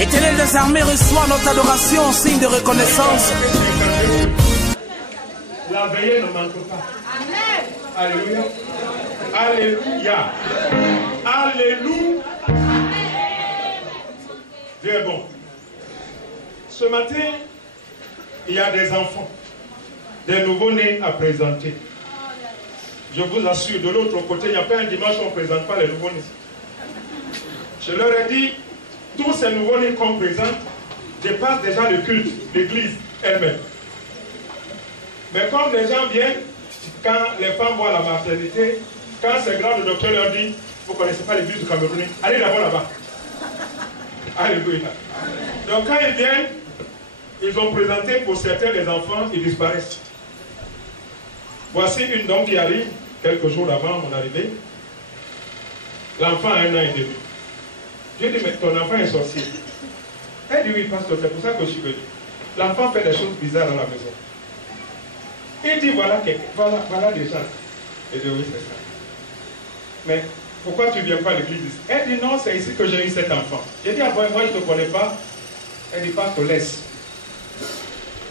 Éternel des armées, reçoit notre adoration en signe de reconnaissance. La veillée ne manque pas. Alléluia. Alléluia. Alléluia. Dieu est bon. Ce matin, il y a des enfants, des nouveaux-nés à présenter. Je vous assure, de l'autre côté, il n'y a pas un dimanche où on ne présente pas les nouveaux-nés. Je leur ai dit, tous ces nouveaux-nés qu'on présente dépassent déjà le culte, l'église elle-même. Mais comme les gens viennent, quand les femmes voient la maternité, quand c'est grand, le docteur leur dit, vous ne connaissez pas l'église du Cameroun, allez d'abord là-bas. Alléluia. Donc quand ils viennent, ils ont présenté pour certains des enfants, ils disparaissent. Voici une dame qui arrive, quelques jours avant mon arrivée. L'enfant a 1 an et demi. Je lui ai dit, mais ton enfant est sorcier. Elle dit, oui, pasteur, c'est pour ça que je suis venu. L'enfant fait des choses bizarres dans la maison. Il dit, voilà des gens. Elle dit, oui, c'est ça. Mais pourquoi tu ne viens pas à l'église ici? Elle dit, non, c'est ici que j'ai eu cet enfant. J'ai dit, ah bon, moi je ne te connais pas. Elle dit, pasteur, laisse.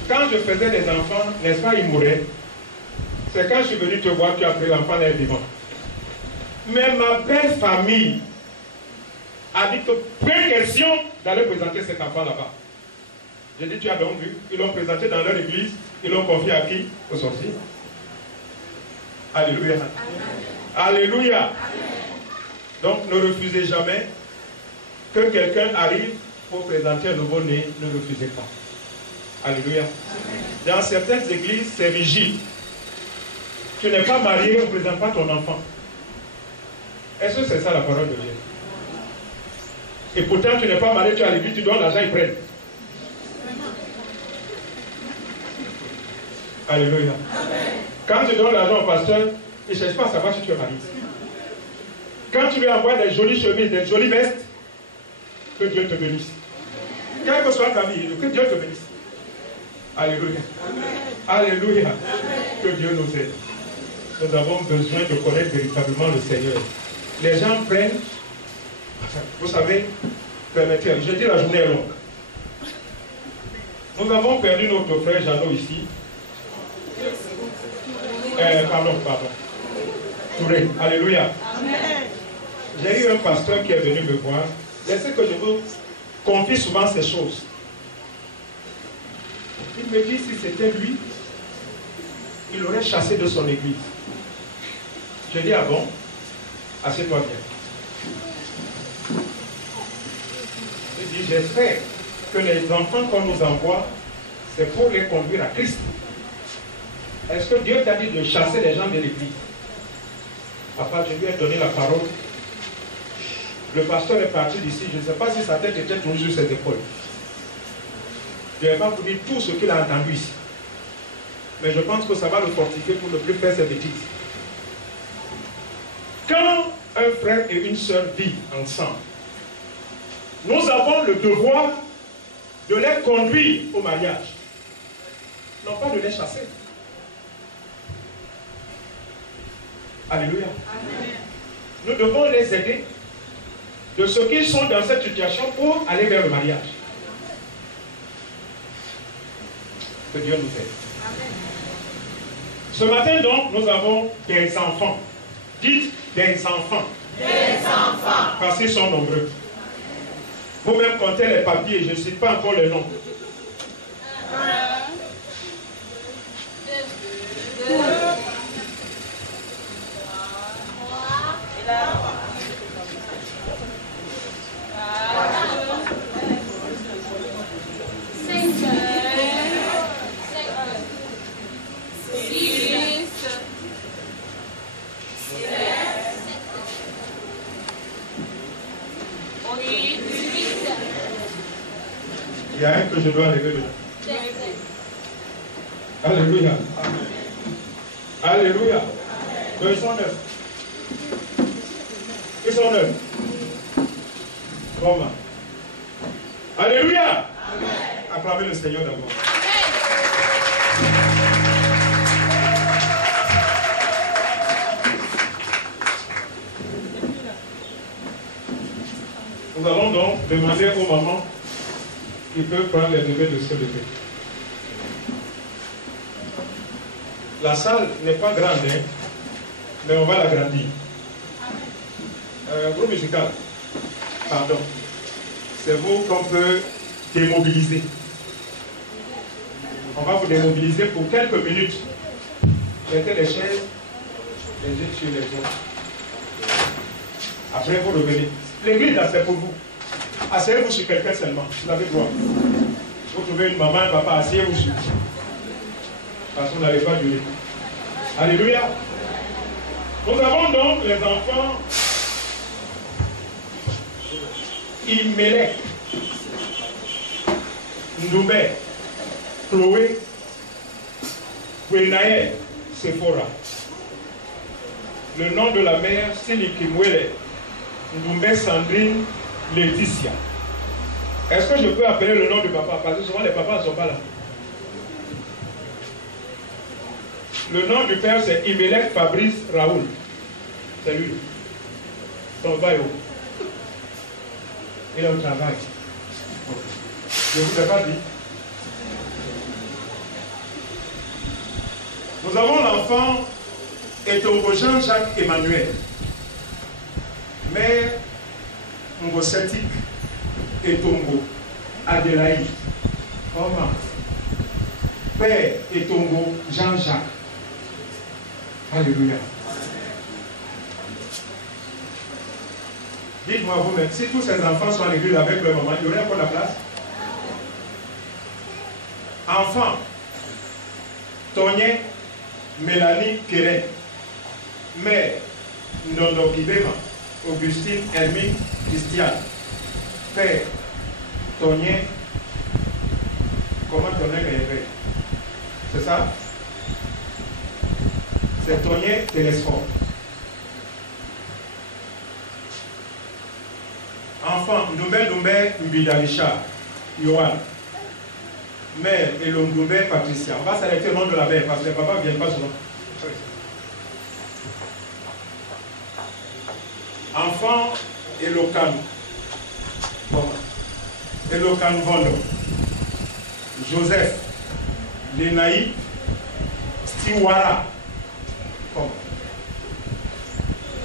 Quand je faisais des enfants, n'est-ce pas, ils mouraient. C'est quand je suis venu te voir, tu as pris l'enfant là vivant. Mais ma belle famille a dit que pas question d'aller présenter cet enfant là-bas. J'ai dit, tu as donc vu, ils l'ont présenté dans leur église, ils l'ont confié à qui? Aux sorciers. Alléluia. Amen. Alléluia. Amen. Donc ne refusez jamais que quelqu'un arrive pour présenter un nouveau-né, ne refusez pas. Alléluia. Amen. Dans certaines églises, c'est rigide. Tu n'es pas marié, on ne présente pas ton enfant. Est-ce que c'est ça la parole de Dieu? Et pourtant, tu n'es pas marié, tu es à l'église, tu donnes l'argent, ils prennent. Alléluia. Amen. Quand tu donnes l'argent au pasteur, il ne cherche pas à savoir si tu es marié. Quand tu lui envoies des jolies chemises, des jolies vestes, que Dieu te bénisse. Quelle que soit ta vie, que Dieu te bénisse. Alléluia. Amen. Alléluia. Amen. Que Dieu nous aide. Nous avons besoin de connaître véritablement le Seigneur. Les gens prennent, vous savez, permettez, je dis la journée est longue. Nous avons perdu notre frère Jeannot ici. Pardon. Touré. Alléluia. Amen. J'ai eu un pasteur qui est venu me voir. Laissez que je vous confie souvent ces choses. Il me dit, si c'était lui, il l'aurait chassé de son église. Je dis, ah bon? Assieds-toi bien. Il dit, j'espère que les enfants qu'on nous envoie, c'est pour les conduire à Christ. Est-ce que Dieu t'a dit de chasser les gens de l'église? Papa, je lui ai donné la parole. Le pasteur est parti d'ici. Je ne sais pas si sa tête était toujours sur ses épaules. Je ne vais pas vous dire tout ce qu'il a entendu ici. Mais je pense que ça va le fortifier pour ne plus faire ses bêtises. Quand un frère et une sœur vivent ensemble, nous avons le devoir de les conduire au mariage. Non pas de les chasser. Alléluia. Amen. Nous devons les aider de ce qu'ils sont dans cette situation pour aller vers le mariage. Que Dieu nous aide. Amen. Ce matin donc, nous avons des enfants. Dites des enfants. Des enfants. Parce qu'ils sont nombreux. Vous-même comptez les papiers, je ne cite pas encore les noms. 1, 2, 3, 5, 6, 8. Il y a un que je dois enlever dedans. Alléluia. Alléluia. Donc, ils sont 9. Ils sont 9. Comment? Alléluia. Acclamez le Seigneur d'abord. Nous allons donc demander aux mamans qui peuvent prendre les devants de se lever. La salle n'est pas grande, hein, mais on va l'agrandir. Groupe musical, pardon, c'est vous qu'on peut démobiliser. On va vous démobiliser pour quelques minutes. Mettez les chaises les unes sur les autres. Après, vous revenez. L'église, là, c'est pour vous. Asseyez-vous sur quelqu'un seulement. Vous avez droit. Vous trouvez une maman, un papa, asseyez-vous sur vous. Parce que vous n'allez pas durer. Alléluia. Nous avons donc les enfants Imelec, Ndoumbe, Chloé, Gwenaël, Sephora. Le nom de la mère, c'est Nikimwele, Ndoumbe Sandrine, Laetitia. Est-ce que je peux appeler le nom du papa? Parce que souvent les papas ne sont pas là. Le nom du père, c'est Imelec Fabrice Raoul. C'est lui. Son va où? Il est au travail. Je ne vous ai pas dit. Nous avons l'enfant Etongo Jean-Jacques Emmanuel. Mère Ngosetik Etongo Adélaïde. Comment? Père Etongo Jean-Jacques. Alléluia. Dites-moi vous-même, si tous ces enfants sont à l'église avec leur maman, il y aurait encore la place? Enfants, Tonye, Mélanie Kéré, mère, Nono Kibema, Augustine, Hermine, Christiane, père, Tonye, comment Tonye est? C'est ça? C'est Tonye Télésphore. Enfant, Ndoumbe Mbidalisha, Yohan. Mère Elongoumbe Patricia. On va s'arrêter au nom de la mère parce que les papas ne viennent pas souvent. Enfant Elokan. Elokan Vondo. Joseph. Lenaï. Stiwara.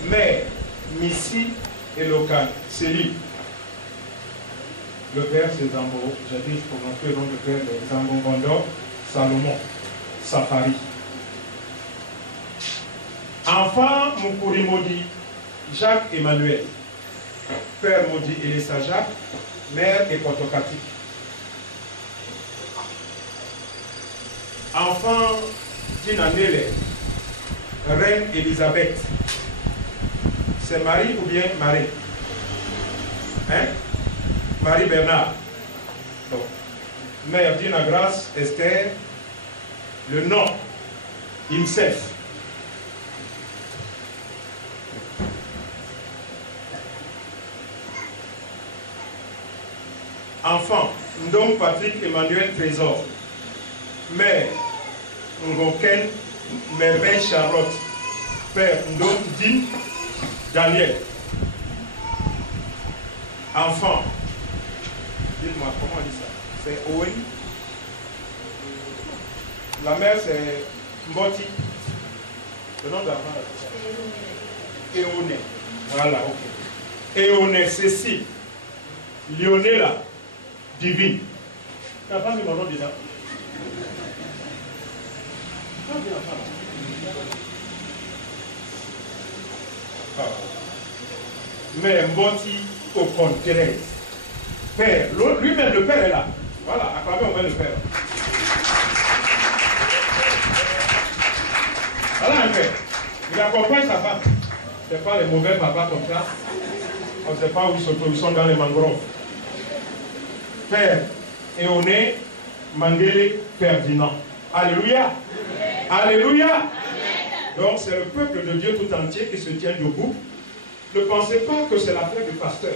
Mère Missy Elokan. Céline. Le père, c'est Zambo. J'ai dit, il faut montrer le nom du père de Zambo Gondor, Salomon, Safari. Enfant Mukuri Modi, Jacques Emmanuel. Père Modi Elisa Jacques, mère Ekotokati. Enfant Dina Nele, Reine Elisabeth. C'est Marie ou bien Marie? Hein? Marie Bernard. Donc, mère Dina Grâce, Esther, le nom, IMSEF. Enfant, Ndom Patrick Emmanuel Trésor. Mère, Ngoken Merveille Charlotte. Père, Ndom Din Daniel. Enfant, dites-moi, comment on dit ça? C'est Owen. La mère, c'est Mboti. Le nom de la femme, c'est ça? Eoné. Voilà, ok. Eoné, Cécile. Lionella, Divine. Tu n'as pas mis mon nom dedans? Mais Mboti au contraire. Père, lui-même le père est là. Voilà, acclamez au moins le père. Voilà un père. Il accompagne sa femme. Ce n'est pas les mauvais papas comme ça. On ne sait pas où ils sont dans les mangroves. Père Eoné Mangele Ferdinand. Alléluia. Alléluia. Donc c'est le peuple de Dieu tout entier qui se tient debout. Ne pensez pas que c'est l'affaire du pasteur.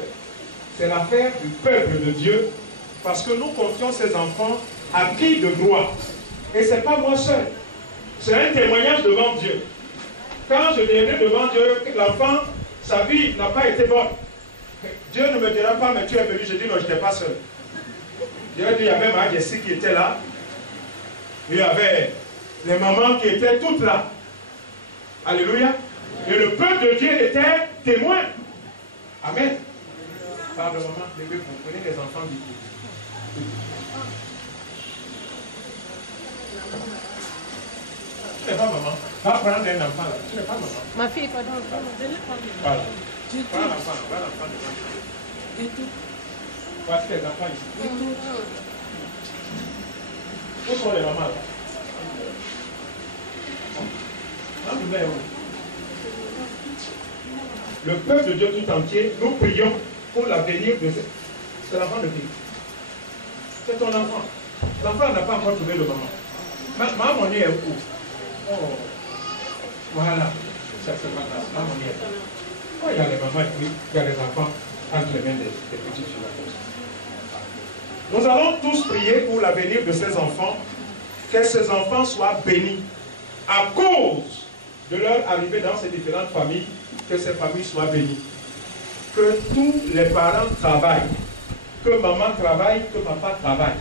C'est l'affaire du peuple de Dieu. Parce que nous confions ces enfants à qui de droit. Et ce n'est pas moi seul. C'est un témoignage devant Dieu. Quand je viendrai devant Dieu, l'enfant, sa vie n'a pas été bonne. Dieu ne me dira pas, mais tu es venu. Je dis non, je n'étais pas seul. Je veux dire, il y avait ma Jessie qui était là. Il y avait les mamans qui étaient toutes là. Alléluia. Et le peuple de Dieu était témoin. Amen. Parle de maman, bébé, vous prenez les enfants du coup. Tu n'es pas maman. Va prendre un enfant là. Tu n'es pas maman. Ma fille, pardon. Voilà. Prends l'enfant, va l'enfant devant. Voici les enfants ici. Où sont les mamans là? Le peuple de Dieu tout entier, nous prions pour l'avenir de ce. C'est l'enfant de qui? C'est ton enfant. L'enfant n'a pas encore trouvé de maman. Maman est où? Oh, voilà. Ça c'est pas grave. Maman est où? Oh, il y a les mamans et puis il y a les enfants entre les mains des petits sur la cause. Nous allons tous prier pour l'avenir de ces enfants, que ces enfants soient bénis à cause de leur arrivée dans ces différentes familles, que ces familles soient bénies. Que tous les parents travaillent, que maman travaille, que papa travaille,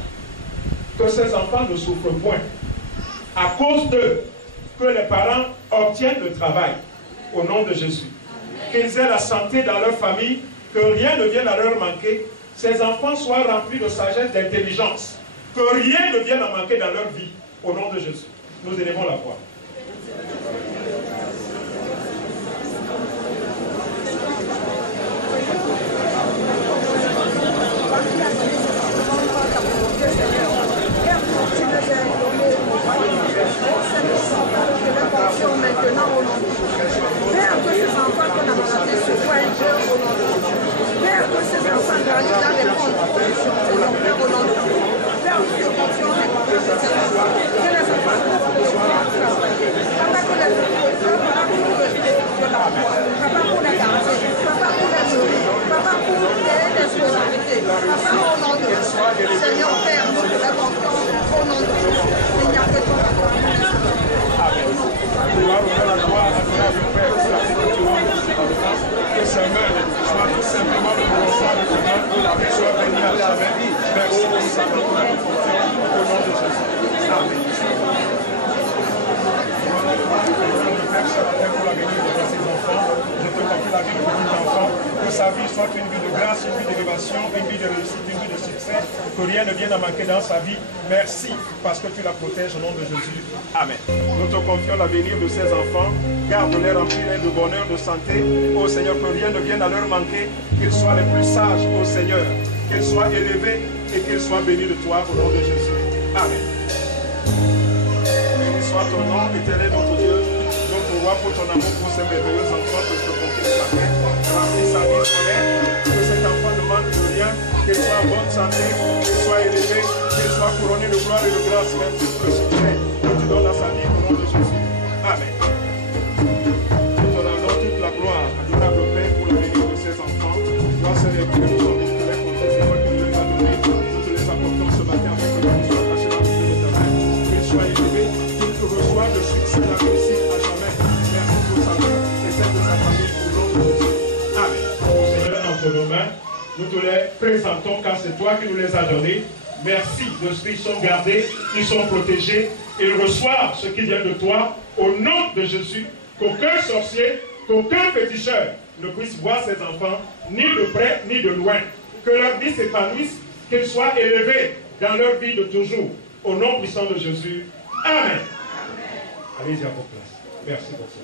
que ces enfants ne souffrent point. À cause d'eux, que les parents obtiennent le travail au nom de Jésus. Qu'ils aient la santé dans leur famille, que rien ne vienne à leur manquer. Ces enfants soient remplis de sagesse, d'intelligence, que rien ne vienne à manquer dans leur vie au nom de Jésus. Nous élevons la voix. Maintenant au nom de Jésus. Père, que ces enfants qu'on a malades se voient un peu au nom de Jésus. Père, que ces enfants grandissent dans les bonnes conditions au nom de Jésus. Père, nous te confions les confiances de ces enfants. Que les enfants soient travailler. Papa, pour les professeurs, papa, pour le de la foi. Papa, pour les garder. Papa, pour les nourrir. Papa, pour les scolarités. Papa, au nom de Jésus. Seigneur Père, nous te les confions au nom de Jésus. Il n'y a que toi. Gloire à la gloire, admirable Père, pour la bénédiction de cet enfant, que ses mains soient tout simplement reconnaissantes de ton pour la paix soit bénie à jamais. Merci pour sa gloire et confiance au nom de Jésus. Amen. Père, ce matin pour la bénédiction de ces enfants, je te confie la vie de petit enfant, que sa vie soit une vie de grâce, une vie d'élévation, une vie de réussite, une vie de succès, que rien ne vienne à manquer dans sa vie. Merci parce que tu la protèges au nom de Jésus. Amen. Nous te confions l'avenir de ces enfants. Garde-les remplis de bonheur, de santé. Ô Seigneur, que rien ne vienne à leur manquer. Qu'ils soient les plus sages, ô Seigneur. Qu'ils soient élevés et qu'ils soient bénis de toi au nom de Jésus. Amen. Béni soit ton nom, éternel notre Dieu. Notre roi, pour ton amour, pour ces merveilleux enfants que je te confie ce matin. Remplis sa vie scolaire. Que cet enfant ne manque de rien. Qu'il soit en bonne santé. Qu'il soit élevé. Qu'il soit couronné de gloire et de grâce. Merci pour le succès que tu donnes à sa vie au nom de Jésus. Amen. Nous te rendons toute la gloire, adorable Père, pour la bénédiction de ces enfants. Toi, Seigneur, que nous sommes venus te les compter, c'est toi qui nous les as donnés. Nous te les apportons ce matin afin que nous soient cachés dans le feu de l'éternel. Qu'ils soient élevés, qu'ils reçoivent le succès, la réussite à jamais. Merci pour sa vie et celle de sa famille au nom de Jésus. Amen. Seigneur, entre nos mains, nous te les présentons car c'est toi qui nous les as donnés. Merci de ce qu'ils sont gardés, ils sont protégés, ils reçoivent ce qui vient de toi au nom de Jésus. Qu'aucun sorcier, qu'aucun féticheur ne puisse voir ces enfants, ni de près ni de loin. Que leur vie s'épanouisse, qu'ils soient élevés dans leur vie de toujours. Au nom puissant de Jésus. Amen. Allez-y à vos places. Merci pour ça.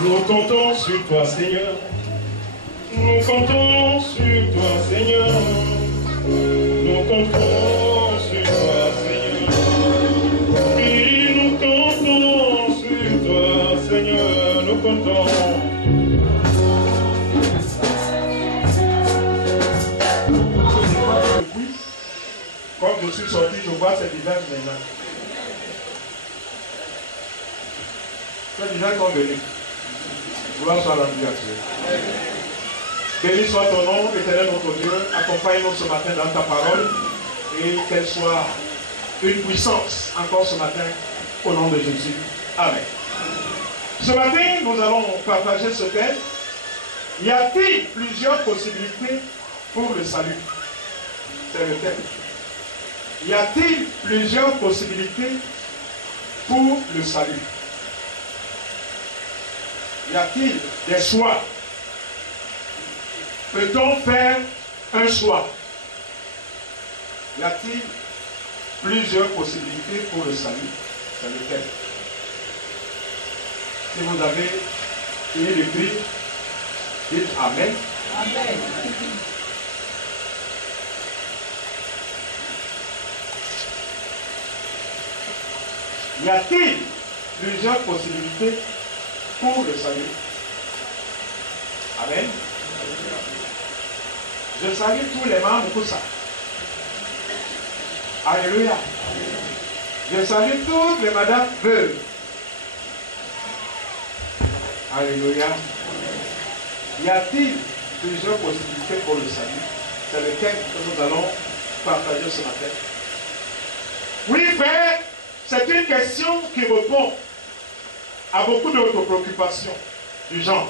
Nous comptons sur toi, Seigneur. Nous comptons sur toi, Seigneur. Nous comptons sur toi, Seigneur. Oui, nous comptons sur toi, Seigneur. Nous comptons. Comme je suis sorti, je vois ces visages maintenant. Ces visages sont venus. Gloire soit la vie à Dieu. Béni soit ton nom, éternel notre Dieu. Accompagne-nous ce matin dans ta parole et qu'elle soit une puissance encore ce matin au nom de Jésus. Amen. Ce matin, nous allons partager ce thème. Y a-t-il plusieurs possibilités pour le salut? C'est le thème. Y a-t-il plusieurs possibilités pour le salut? Y a-t-il des choix? Peut-on faire un choix? Y a-t-il plusieurs possibilités pour le salut? C'est le thème. Si vous avez fini d'écrire, dites Amen. Amen. Y a-t-il plusieurs possibilités pour le salut? Amen. Je salue tous les membres pour ça. Alléluia. Je salue toutes les madames veuves. Alléluia. Y a-t-il plusieurs possibilités pour le salut? C'est le thème que nous allons partager ce matin. Oui, frère, c'est une question qui répond à beaucoup d'autres préoccupations du genre.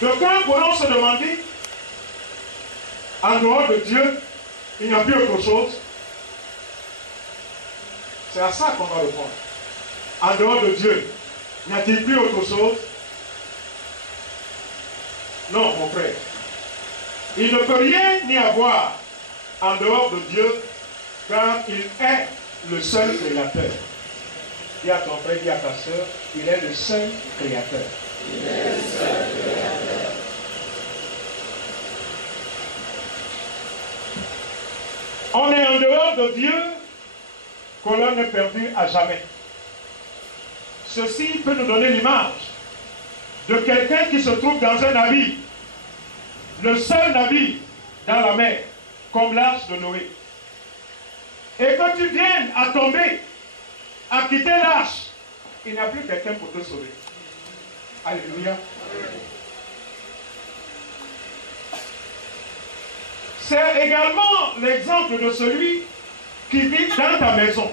D'aucuns pourront se demander, en dehors de Dieu, il n'y a plus autre chose. C'est à ça qu'on va répondre. En dehors de Dieu, n'y a-t-il plus autre chose? Non, mon frère. Il ne peut rien n'y avoir en dehors de Dieu, car il est le seul créateur. Dis à ton frère, dis à ta soeur, il est le seul créateur. Il est le seul créateur. On est en dehors de Dieu, que l'on est perdu à jamais. Ceci peut nous donner l'image de quelqu'un qui se trouve dans un navire, le seul navire dans la mer, comme l'arche de Noé. Et quand tu viens à tomber, à quitter l'arche, il n'y a plus quelqu'un pour te sauver. Alléluia. C'est également l'exemple de celui qui vit dans ta maison.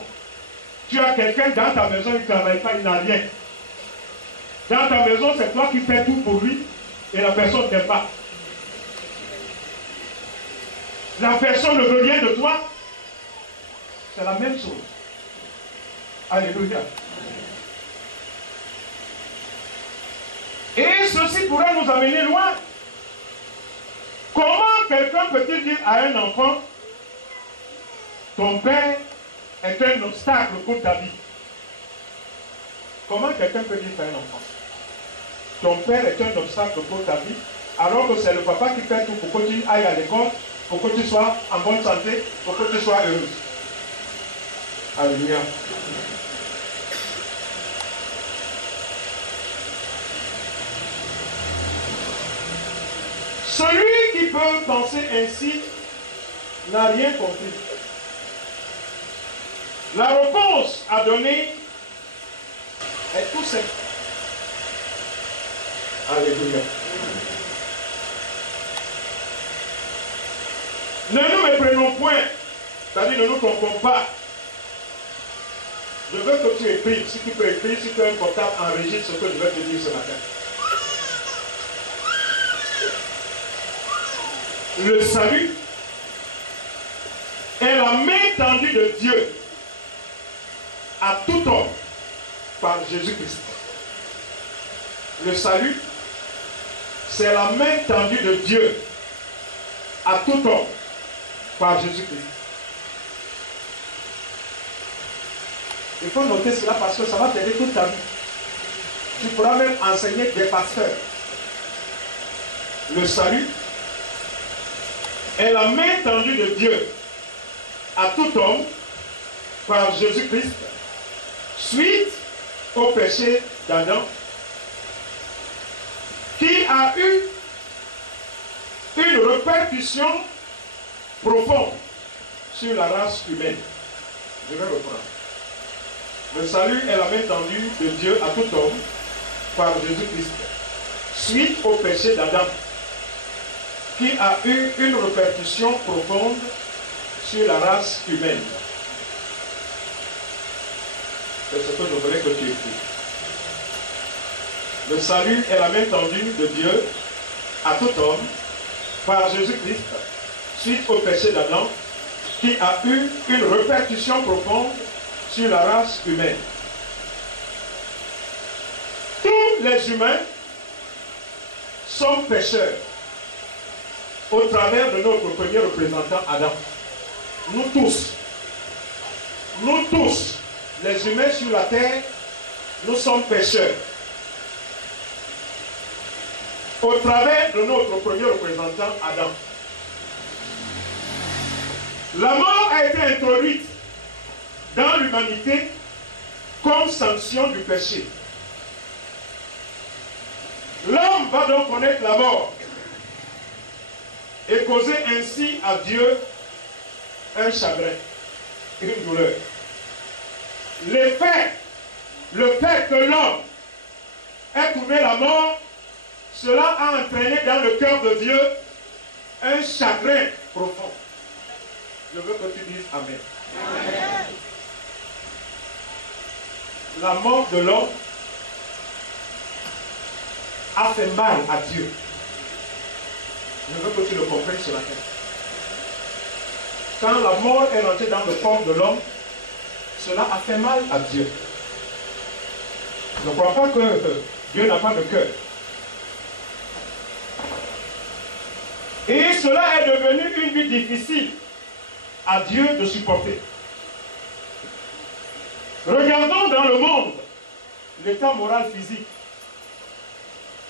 Tu as quelqu'un dans ta maison, il ne travaille pas, il n'a rien. Dans ta maison, c'est toi qui fais tout pour lui et la personne ne t'aime pas. La personne ne veut rien de toi. C'est la même chose. Alléluia. Et ceci pourrait nous amener loin. Comment quelqu'un peut-il dire à un enfant, ton père est un obstacle pour ta vie? Comment quelqu'un peut dire à un enfant, ton père est un obstacle pour ta vie, alors que c'est le papa qui fait tout pour que tu ailles à l'école, pour que tu sois en bonne santé, pour que tu sois heureuse? Alléluia. Celui qui peut penser ainsi n'a rien compris. La réponse à donner est tout simple. Alléluia. Ne nous méprenons point, c'est-à-dire ne nous trompons pas. Je veux que tu écrives, si tu peux écrire, si tu as un portable, enregistre ce que je vais te dire ce matin. Le salut est la main tendue de Dieu à tout homme par Jésus-Christ. Le salut, c'est la main tendue de Dieu à tout homme par Jésus-Christ. Il faut noter cela parce que ça va t'aider toute ta vie. Tu pourras même enseigner des pasteurs. Le salut est la main tendue de Dieu à tout homme par Jésus-Christ suite au péché d'Adam qui a eu une répercussion profonde sur la race humaine. Je vais reprendre. Le salut est la main tendue de Dieu à tout homme par Jésus-Christ suite au péché d'Adam, qui a eu une répercussion profonde sur la race humaine. C'est ce que je voulais que tu écoutes. Le salut est la main tendue de Dieu à tout homme par Jésus-Christ, suite au péché d'Adam, qui a eu une répercussion profonde sur la race humaine. Tous les humains sont pécheurs au travers de notre premier représentant Adam. Nous tous, les humains sur la terre, nous sommes pécheurs. Au travers de notre premier représentant Adam. La mort a été introduite dans l'humanité comme sanction du péché. L'homme va donc connaître la mort et causer ainsi à Dieu un chagrin, une douleur. Le fait que l'homme ait trouvé la mort, cela a entraîné dans le cœur de Dieu un chagrin profond. Je veux que tu dises Amen. Amen. La mort de l'homme a fait mal à Dieu. Je veux que tu le comprennes ce matin. Quand la mort est rentrée dans le corps de l'homme, cela a fait mal à Dieu. Je ne crois pas que Dieu n'a pas de cœur. Et cela est devenu une vie difficile à Dieu de supporter. Regardons dans le monde l'état moral physique,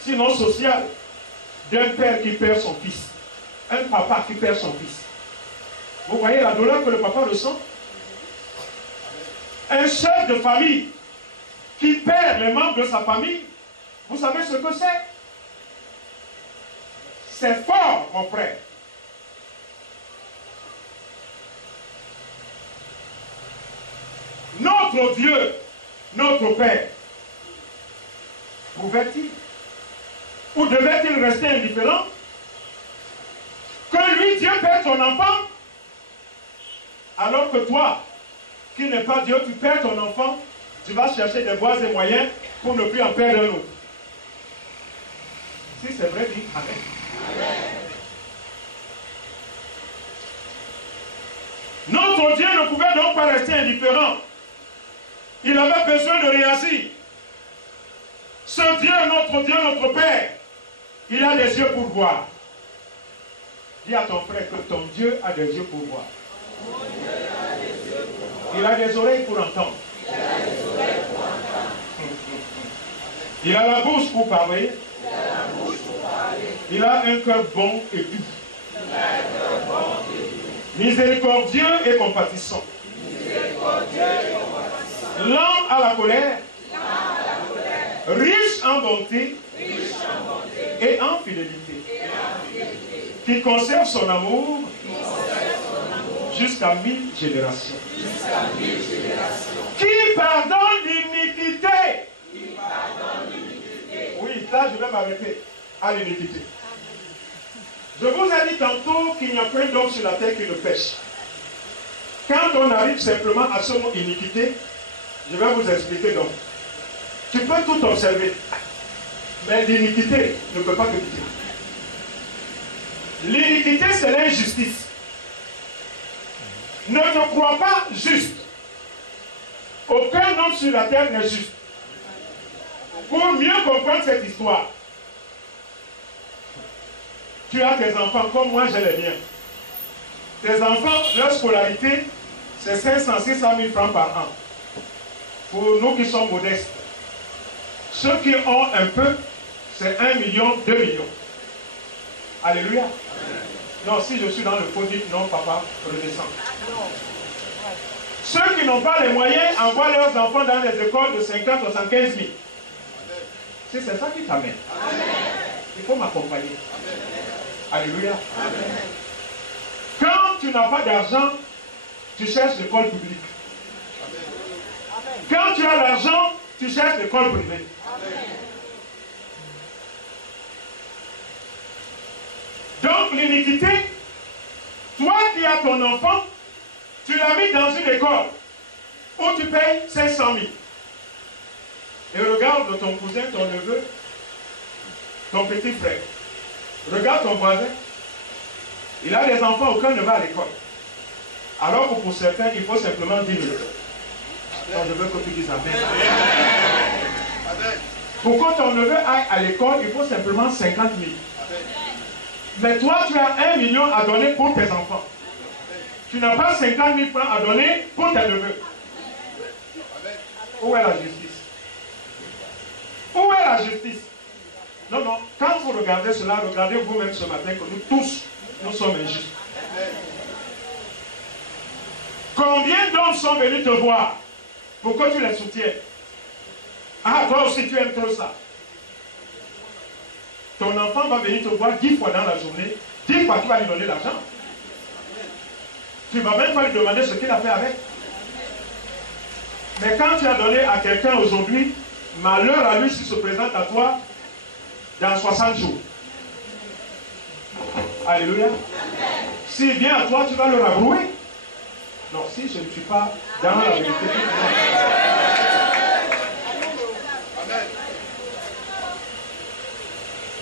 sinon social, d'un père qui perd son fils, un papa qui perd son fils. Vous voyez la douleur que le papa ressent? Un chef de famille qui perd les membres de sa famille, vous savez ce que c'est? C'est fort, mon frère. Notre Dieu, notre Père, pouvait-il ou devait-il rester indifférent que lui, Dieu, perd ton enfant, alors que toi, qui n'es pas Dieu, tu perds ton enfant, tu vas chercher des voies et moyens pour ne plus en perdre un autre. Si c'est vrai, dis Amen. Notre Dieu ne pouvait donc pas rester indifférent. Il avait besoin de réagir. Ce Dieu, notre Père, il a des yeux pour voir. Dis à ton frère que ton Dieu a des yeux pour voir. Il a des oreilles pour entendre. Il a la bouche pour parler. Il a un cœur bon et doux. Miséricordieux et compatissant. Lent à la colère. Riche en bonté et en fidélité. Qui conserve son amour jusqu'à 1000 générations. Qui pardonne l'iniquité. Oui, là je vais m'arrêter à l'iniquité. Je vous ai dit tantôt qu'il n'y a point d'homme sur la terre qui ne pêche. Quand on arrive simplement à ce mot iniquité, je vais vous expliquer donc. Tu peux tout observer, mais l'iniquité ne peut pas te quitter. L'iniquité, c'est l'injustice. Ne te crois pas juste. Aucun homme sur la terre n'est juste. Pour mieux comprendre cette histoire, tu as tes enfants comme moi j'ai les miens. Tes enfants, leur scolarité, c'est 500, 600 000 francs par an. Pour nous qui sommes modestes. Ceux qui ont un peu, c'est 1 million, 2 millions. Alléluia. Non, si je suis dans le faux, dites non, papa, redescends. Ceux qui n'ont pas les moyens envoient leurs enfants dans les écoles de 50, 75 000. C'est ça qui t'amène. Il faut m'accompagner. Alléluia. Quand tu n'as pas d'argent, tu cherches l'école publique. Quand tu as l'argent, tu cherches l'école privée. Donc l'iniquité, toi qui as ton enfant, tu l'as mis dans une école où tu payes 500 000. Et regarde ton cousin, ton neveu, ton petit frère. Regarde ton voisin. Il a des enfants, aucun ne va à l'école. Alors que pour certains, il faut simplement 10 000. Donc je veux que tu dises Amen. Pour que ton neveu aille à l'école, il faut simplement 50 000. Mais toi, tu as 1 million à donner pour tes enfants. Tu n'as pas 50 000 francs à donner pour tes neveux. Où est la justice? Où est la justice? Non, non. Quand vous regardez cela, regardez vous-même ce matin que nous tous, nous sommes injustes. Combien d'hommes sont venus te voir pour que tu les soutiennes? Ah, toi aussi tu aimes trop ça. Ton enfant va venir te voir 10 fois dans la journée. 10 fois tu vas lui donner l'argent. Tu ne vas même pas lui demander ce qu'il a fait avec. Mais quand tu as donné à quelqu'un aujourd'hui, malheur à lui s'il se présente à toi dans 60 jours. Alléluia. S'il vient à toi, tu vas le rabrouer. Non, si je ne suis pas dans la vérité.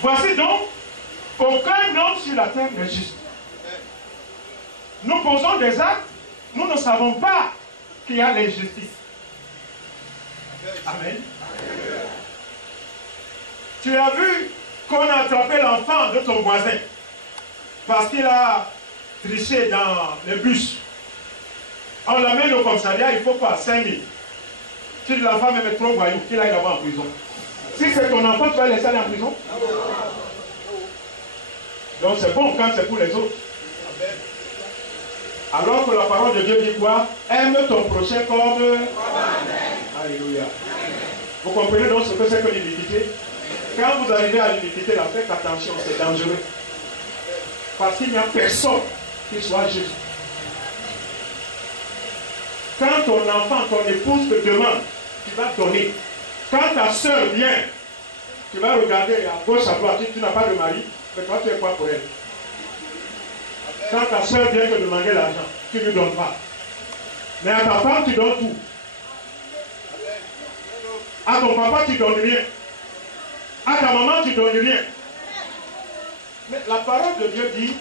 Voici donc, aucun homme sur la terre n'est juste. Nous posons des actes, nous ne savons pas qu'il y a l'injustice. Amen. Tu as vu qu'on a attrapé l'enfant de ton voisin parce qu'il a triché dans le bus. On l'amène au commissariat, il faut quoi? 5 000. Si la femme est trop voyou, qu'il aille là-bas en prison. Si c'est ton enfant, tu vas laisser aller en prison? Donc c'est bon quand c'est pour les autres. Alors que la parole de Dieu dit quoi? Aime ton prochain comme... Alléluia. Vous comprenez donc ce que c'est que l'iniquité? Quand vous arrivez à l'iniquité, là, faites attention, c'est dangereux. Parce qu'il n'y a personne qui soit juste. Quand ton enfant, ton épouse te demande, tu vas donner. Quand ta soeur vient, tu vas regarder à gauche, à droite, tu n'as pas de mari, mais toi tu es quoi pour elle? Quand ta soeur vient te demander l'argent, tu ne lui donnes pas. Mais à ta femme, tu donnes tout. À ton papa, tu ne donnes rien. À ta maman, tu ne donnes rien. Mais la parole de Dieu dit,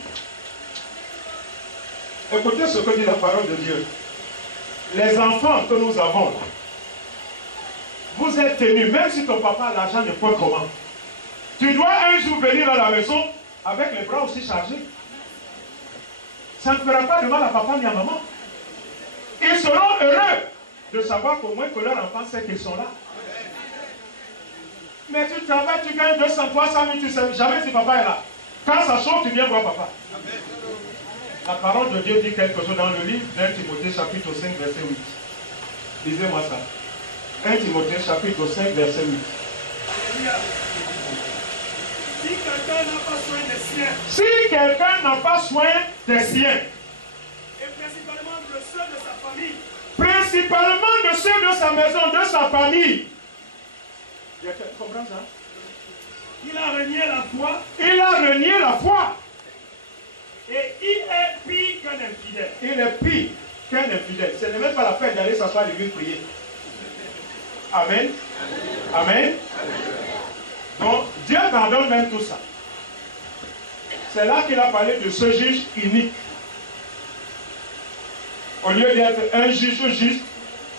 écoutez ce que dit la parole de Dieu. Les enfants que nous avons, vous êtes tenus, même si ton papa a l'argent n'importe comment. Tu dois un jour venir à la maison avec les bras aussi chargés. Ça ne fera pas de mal à papa ni à maman. Ils seront heureux de savoir qu'au moins que leur enfant sait qu'ils sont là. Mais tu travailles, tu gagnes 200, 300 000, tu ne sais jamais si papa est là. Quand ça chauffe, tu viens voir papa. La parole de Dieu dit quelque chose dans le livre d'1 Timothée chapitre 5 verset 8. Lisez-moi ça. 1 Timothée chapitre 5 verset 8. Si quelqu'un n'a pas soin des siens, Si quelqu'un n'a pas soin des siens, et principalement de ceux de sa famille, principalement de ceux de sa maison, de sa famille, tu comprends ça? il a renié la foi Il a renié la foi. et il est pire qu'un infidèle. Il est pire qu'un infidèle. Ce n'est même pas la peine d'aller s'asseoir à l'église prier. Amen. Amen. Donc, Dieu pardonne même tout ça. C'est là qu'il a parlé de ce juge unique. Au lieu d'être un juge juste,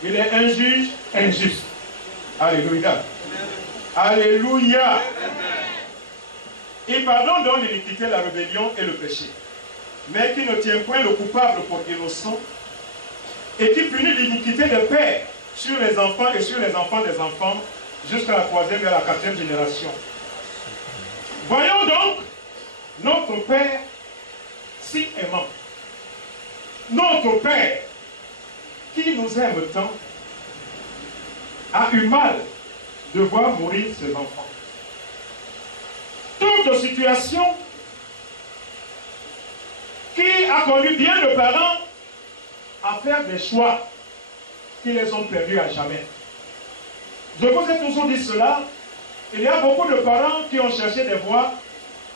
il est un juge injuste. Alléluia. Alléluia. Il pardonne donc l'iniquité, la rébellion et le péché, mais qui ne tient point le coupable pour innocent, et qui punit l'iniquité des pères sur les enfants et sur les enfants des enfants, jusqu'à la 3e et à la 4e génération. Voyons donc notre Père si aimant, notre Père qui nous aime tant, a eu mal de voir mourir ses enfants. Toute situation qui a conduit bien de parents à faire des choix qui les ont perdus à jamais. Je vous ai toujours dit cela. Il y a beaucoup de parents qui ont cherché des voies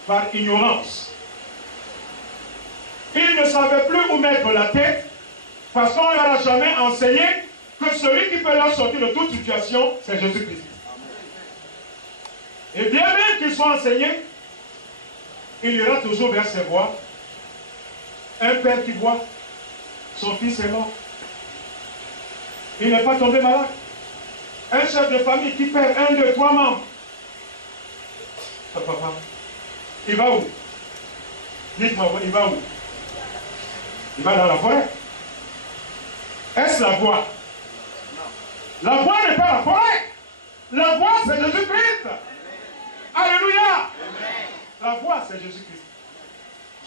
par ignorance. Ils ne savaient plus où mettre la tête parce qu'on ne leur a jamais enseigné que celui qui peut leur sortir de toute situation, c'est Jésus-Christ. Et bien même qu'ils soient enseignés, il ira toujours vers ses voies. Un père qui voit, son fils est mort. Il n'est pas tombé malade. Un chef de famille qui perd 1, 2, 3 membres. Papa, il va où? Dites-moi, il va où? Il va dans la forêt. Est-ce la voie? La voie n'est pas la forêt. La voie, c'est Jésus-Christ. Alléluia. La voie, c'est Jésus-Christ.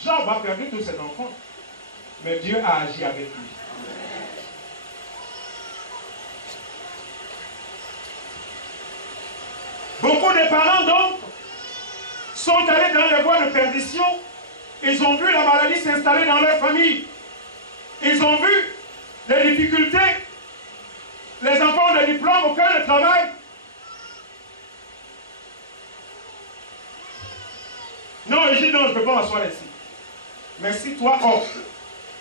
Jean va perdre tous ses enfants. Mais Dieu a agi avec lui. Beaucoup de parents, donc, sont allés dans les voies de perdition. Ils ont vu la maladie s'installer dans leur famille. Ils ont vu les difficultés. Les enfants ont des diplômes, aucun ne travaille. Non, il dit non, je ne peux pas m'asseoir ici. Mais si toi, homme,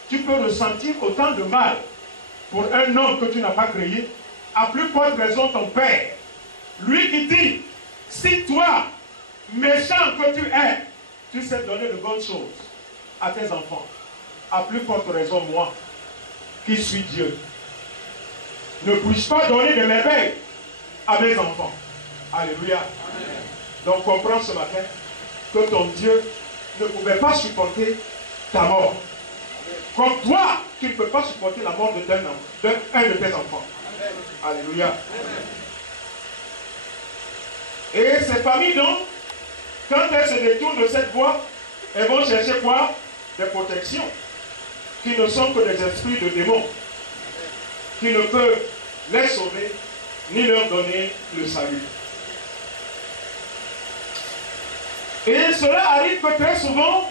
tu peux ressentir autant de mal pour un homme que tu n'as pas créé, à plus forte raison ton père, lui qui dit, si toi, méchant que tu es, tu sais donner de bonnes choses à tes enfants, à plus forte raison moi, qui suis Dieu, ne puis-je pas donner de merveilles à mes enfants? Alléluia. Amen. Donc comprends ce matin que ton Dieu ne pouvait pas supporter ta mort. Comme toi, tu ne peux pas supporter la mort d'un de tes enfants. Amen. Alléluia. Amen. Et ces familles donc, quand elles se détournent de cette voie, elles vont chercher quoi? Des protections, qui ne sont que des esprits de démons, qui ne peuvent les sauver, ni leur donner le salut. Et cela arrive que très souvent,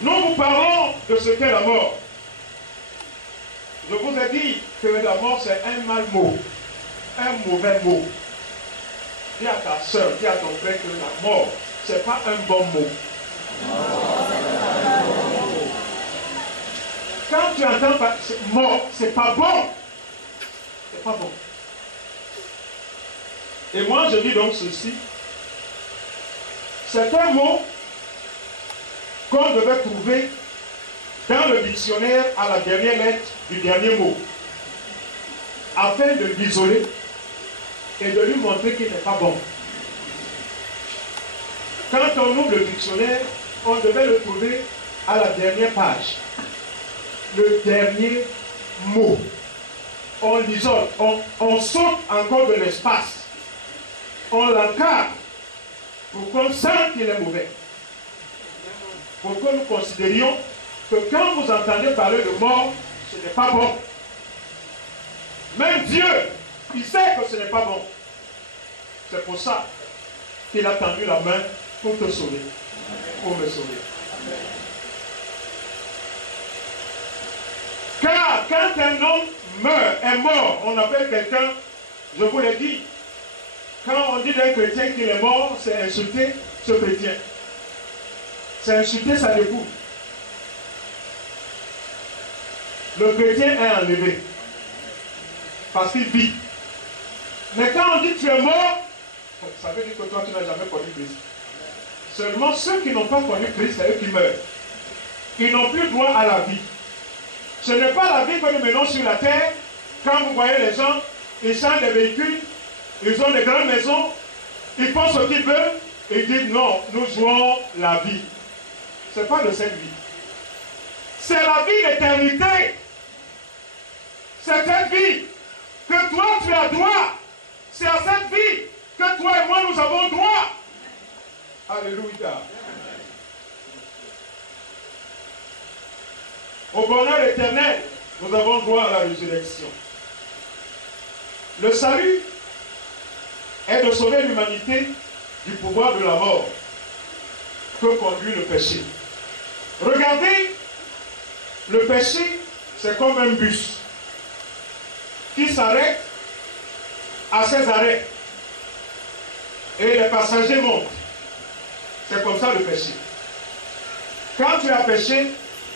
nous vous parlons de ce qu'est la mort. Je vous ai dit que la mort c'est un mal mot, un mauvais mot. Dis à ta soeur, dis à ton frère que la mort, ce n'est pas un bon mot. Quand tu entends mort, c'est pas bon. C'est pas bon. Et moi, je dis donc ceci. C'est un mot qu'on devait trouver dans le dictionnaire à la dernière lettre du dernier mot, afin de l'isoler et de lui montrer qu'il n'est pas bon. Quand on ouvre le dictionnaire, on devait le trouver à la dernière page. Le dernier mot. On l'isole, on saute encore de l'espace. On l'encadre pour qu'on sente qu'il est mauvais. Pour que nous considérions que quand vous entendez parler de mort, ce n'est pas bon. Même Dieu, il sait que ce n'est pas bon. C'est pour ça qu'il a tendu la main pour te sauver, pour me sauver. Car quand un homme meurt, est mort, on appelle quelqu'un, je vous l'ai dit, quand on dit d'un chrétien qu'il est mort, c'est insulter ce chrétien. C'est insulter sa épouse. Le chrétien est enlevé parce qu'il vit. Mais quand on dit tu es mort, ça veut dire que toi tu n'as jamais connu Christ. Seulement ceux qui n'ont pas connu Christ, c'est eux qui meurent. Ils n'ont plus droit à la vie. Ce n'est pas la vie que nous menons sur la terre. Quand vous voyez les gens, ils changent des véhicules, ils ont des grandes maisons, ils font ce qu'ils veulent, et ils disent non, nous jouons la vie. Ce n'est pas de cette vie. C'est la vie d'éternité. C'est cette vie que toi tu as droit. C'est à cette vie que toi et moi nous avons droit. Alléluia. Au bonheur éternel, nous avons droit à la résurrection. Le salut est de sauver l'humanité du pouvoir de la mort que conduit le péché. Regardez, le péché, c'est comme un bus qui s'arrête à ses arrêts et les passagers montent. C'est comme ça le péché. Quand tu as péché,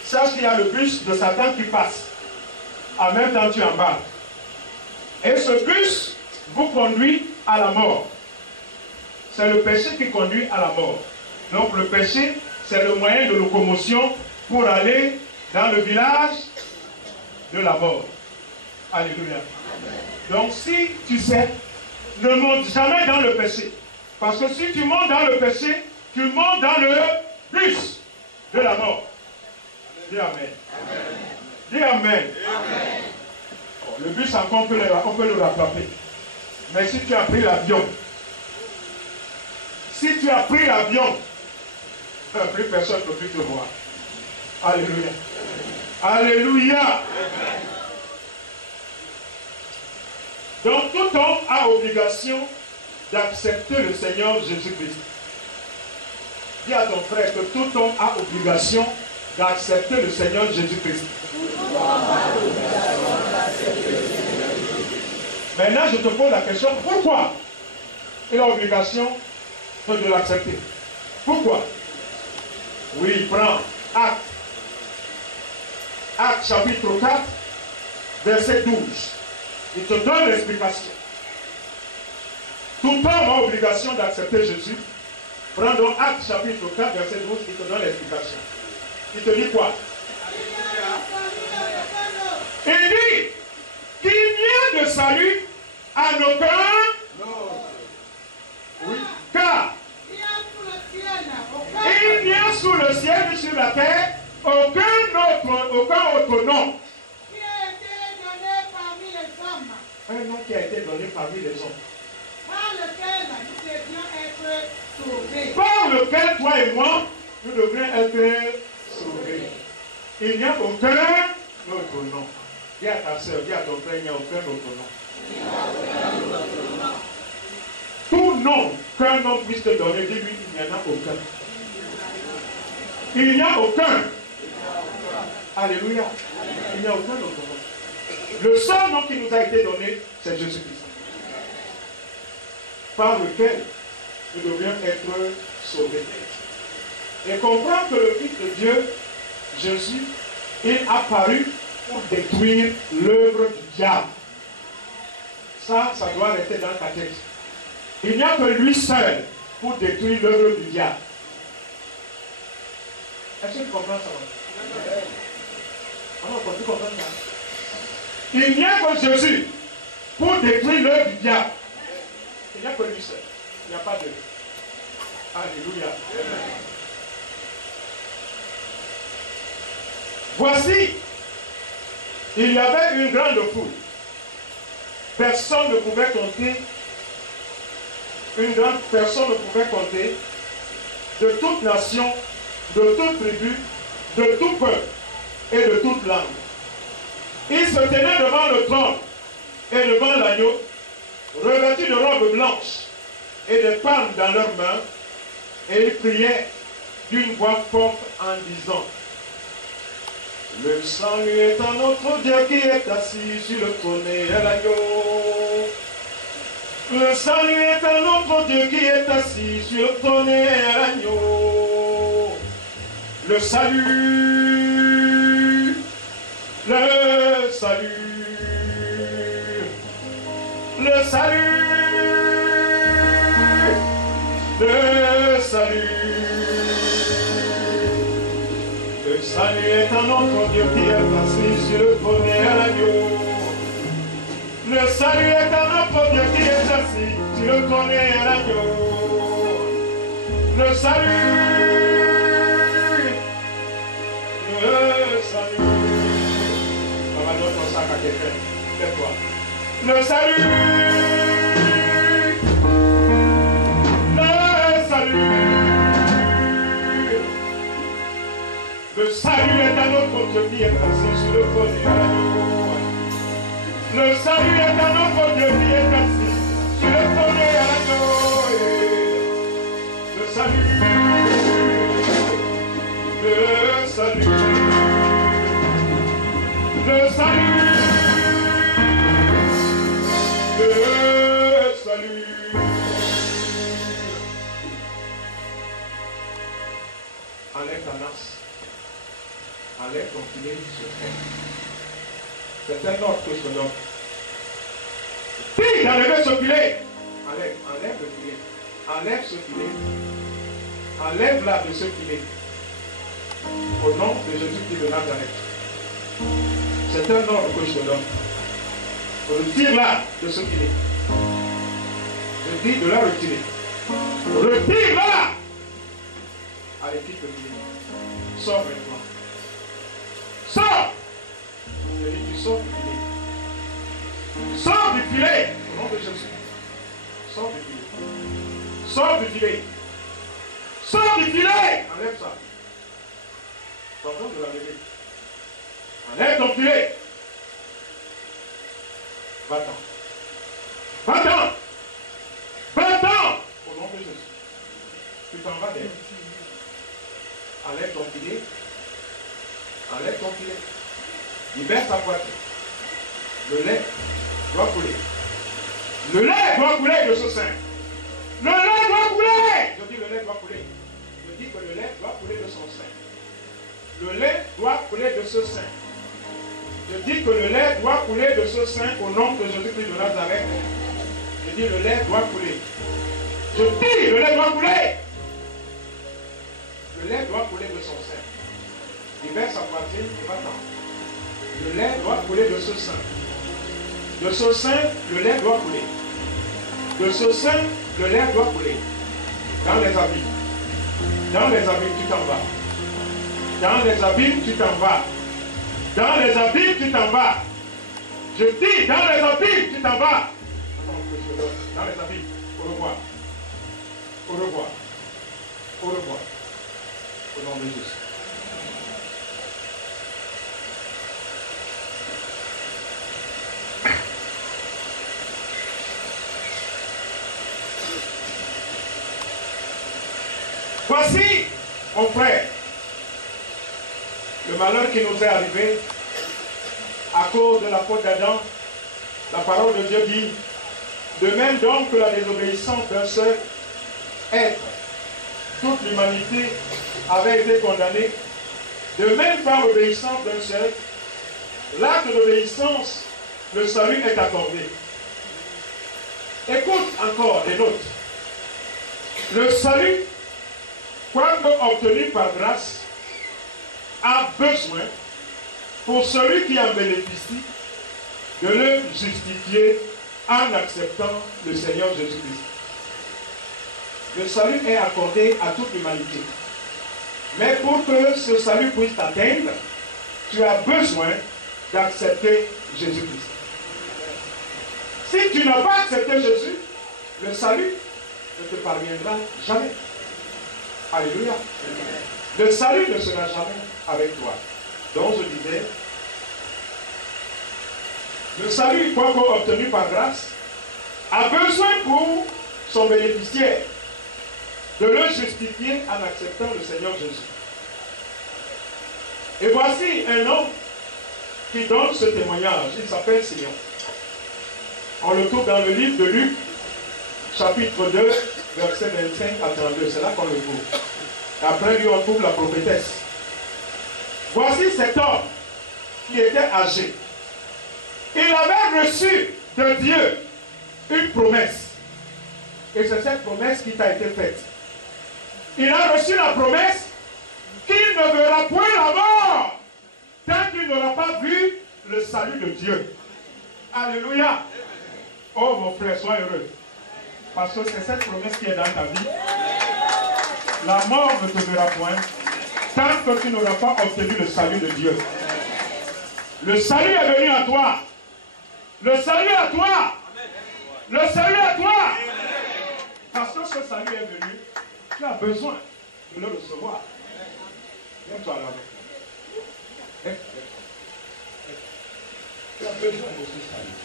sache qu'il y a le bus de Satan qui passe. En même temps, tu embarques. Et ce bus vous conduit à la mort. C'est le péché qui conduit à la mort. Donc le péché, c'est le moyen de locomotion pour aller dans le village de la mort. Alléluia. Donc si tu sais, ne monte jamais dans le péché. Parce que si tu montes dans le péché, tu montes dans le bus de la mort. Dis Amen. Dis Amen. Bon, le bus, encore, on peut le rattraper. Mais si tu as pris l'avion, plus personne ne peut plus te voir. Alléluia. Alléluia. Donc tout homme a obligation d'accepter le Seigneur Jésus-Christ. Dis à ton frère que tout homme a obligation d'accepter le Seigneur Jésus-Christ. Maintenant, je te pose la question, pourquoi il a obligation de l'accepter? Pourquoi? Oui, prends Actes. Actes chapitre 4, verset 12. Il te donne l'explication. Tout homme a obligation d'accepter Jésus. Prends donc Actes chapitre 4, verset 12, il te donne l'explication. Il te dit quoi? Il dit qu'il n'y a de salut à aucun. Oui, car il n'y a sous le ciel et sur la terre aucun autre nom. Un nom qui a été donné parmi les hommes. Par lequel nous devions être sauvés. Par lequel toi et moi, nous devrions être sauvés. Il n'y a aucun autre nom. Dis à ta soeur, dis à ton frère, il n'y a aucun autre nom. Tout nom qu'un homme puisse te donner, dis-lui, il n'y en a aucun. Il n'y a aucun. Alléluia. Il n'y a aucun autre nom. Le seul nom qui nous a été donné, c'est Jésus-Christ. Par lequel nous devrions être sauvés. Et comprendre que le Fils de Dieu, Jésus, il a apparu pour détruire l'œuvre du diable. Ça doit rester dans ta tête. Il n'y a que lui seul pour détruire l'œuvre du diable. Est-ce que tu comprends ça? Alors, tu comprends ça? Il n'y a que Jésus pour détruire l'œuvre du diable. Il n'y a que lui seul. Il n'y a pas de. Alléluia. Voici, il y avait une grande foule. Personne ne pouvait compter. Personne ne pouvait compter. De toute nation, de toute tribu, de tout peuple et de toute langue. Ils se tenaient devant le trône et devant l'agneau, revêtus de robes blanches et de palmes dans leurs mains, et ils priaient d'une voix forte en disant: le salut est à notre Dieu qui est assis sur le trône et à l'agneau. Le salut est à notre Dieu qui est assis sur le trône et à l'agneau. Le salut, le salut, le salut, le salut. Le salut est à notre Dieu qui est assis sur le trône et à l'agneau. Le salut est à notre Dieu qui est assis sur le trône et à l'agneau. Le salut, le salut. On va donner ton sac à quelqu'un. Lève-toi. Le salut, le salut. Le salut est à notre Dieu qui est assis sur le trône et à l'agneau. Le salut est à notre Dieu qui est assis sur le trône et à l'agneau. Le salut, le salut, le salut, le salut. Enlève ta masse. enlève ton filet sur terre. C'est un ordre que je te donne. Dis d'enlever ce filet. Enlève le filet. Enlève ce filet. Enlève-la de ce filet. Au nom de Jésus-Christ de Nazareth. C'est un ordre que je te donne. Retire-la de ce filet. Je dis de la retirer. Retire-la. Allez, quitte le filet. Sors maintenant. Sors. Je dis, tu sors du filet. Sors du filet. Au nom de Jésus. Sors du filet. Sors du filet. Sors du filet. Enlève ça. Pardon de la lever. Enlève ton filet. Va-t'en. Va-t'en. Va-t'en. Au nom de Jésus. Tu t'en vas d'elle. Enlève ton filet. Enlève ton filet. Libère sa poitrine. Le lait doit couler. Le lait doit couler de ce sein. Le lait doit couler. Je dis le lait doit couler. Je dis que le lait doit couler de son sein. Le lait doit couler de ce sein. Je dis que le lait doit couler de ce sein au nom de Jésus-Christ de Nazareth. Je dis le lait doit couler. Je dis le lait doit couler. Le lait doit couler de son sein. Libère sa poitrine et va-t'en. Le lait doit couler de ce sein. De ce sein, le lait doit couler. De ce sein, le lait doit couler. Dans les habits. Dans les habits, tu t'en vas. Dans les habits, tu t'en vas. Dans les habits, tu t'en vas. Je dis, dans les habits, tu t'en vas. Dans les habits, au revoir. Au revoir. Au revoir. Au nom de Jésus. Voici, mon frère, le malheur qui nous est arrivé à cause de la faute d'Adam. La parole de Dieu dit, de même donc que la désobéissance d'un seul être, toute l'humanité avait été condamnée, de même par l'obéissance d'un seul, l'acte d'obéissance, le salut est accordé. Écoute encore les notes. Le salut, quoique obtenu par grâce, a besoin, pour celui qui en bénéficie, de le justifier en acceptant le Seigneur Jésus-Christ. Le salut est accordé à toute l'humanité. Mais pour que ce salut puisse t'atteindre, tu as besoin d'accepter Jésus-Christ. Si tu n'as pas accepté Jésus, le salut ne te parviendra jamais. Alléluia. Le salut ne sera jamais avec toi. Donc je disais, le salut, quoique obtenu par grâce, a besoin pour son bénéficiaire de le justifier en acceptant le Seigneur Jésus. Et voici un homme qui donne ce témoignage. Il s'appelle Simeon. On le trouve dans le livre de Luc, chapitre 2, versets 25 à 32. C'est là qu'on le trouve. Après lui, on trouve la prophétesse. Voici cet homme qui était âgé. Il avait reçu de Dieu une promesse. Et c'est cette promesse qui t'a été faite. Il a reçu la promesse qu'il ne verra point la mort tant qu'il n'aura pas vu le salut de Dieu. Alléluia. Oh mon frère, sois heureux. Parce que c'est cette promesse qui est dans ta vie. La mort ne te verra point tant que tu n'auras pas obtenu le salut de Dieu. Le salut est venu à toi. Le salut à toi. Le salut à toi. Parce que ce salut est venu, tu as besoin de le recevoir. Viens-toi là. Tu as besoin de ce salut.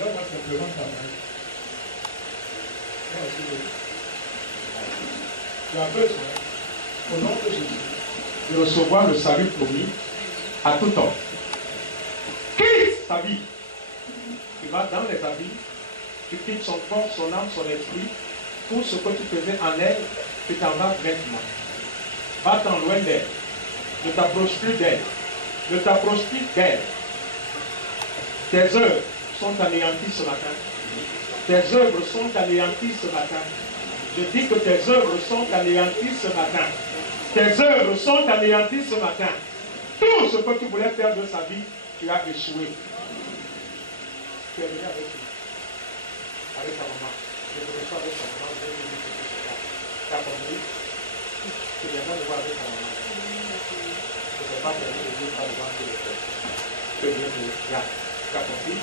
Donne-moi simplement ta main. Tu as besoin, au nom de Jésus, de recevoir le salut promis à tout homme. Quitte ta vie. Tu vas dans les habits, tu quittes son corps, son âme, son esprit. Tout ce que tu faisais en elle, tu t'en vas maintenant. Va-t'en loin d'elle. Ne t'approche plus d'elle. Ne t'approche plus d'elle. Tes œuvres sont anéanties ce matin. Tes œuvres sont anéanties ce matin. Je dis que tes œuvres sont anéanties ce matin. Tes œuvres sont anéanties ce matin. Tout ce que tu voulais faire de sa vie, tu as échoué. Tu es venu avec lui. Avec ta maman. Je te reçois avec ta maman. Je vais te dire que c'est ça. Tu as compris? Tu viendras me voir avec ta maman. Je ne vais pas faire de Dieu par devant tous les frères. Tu viens de là. Tu as compris?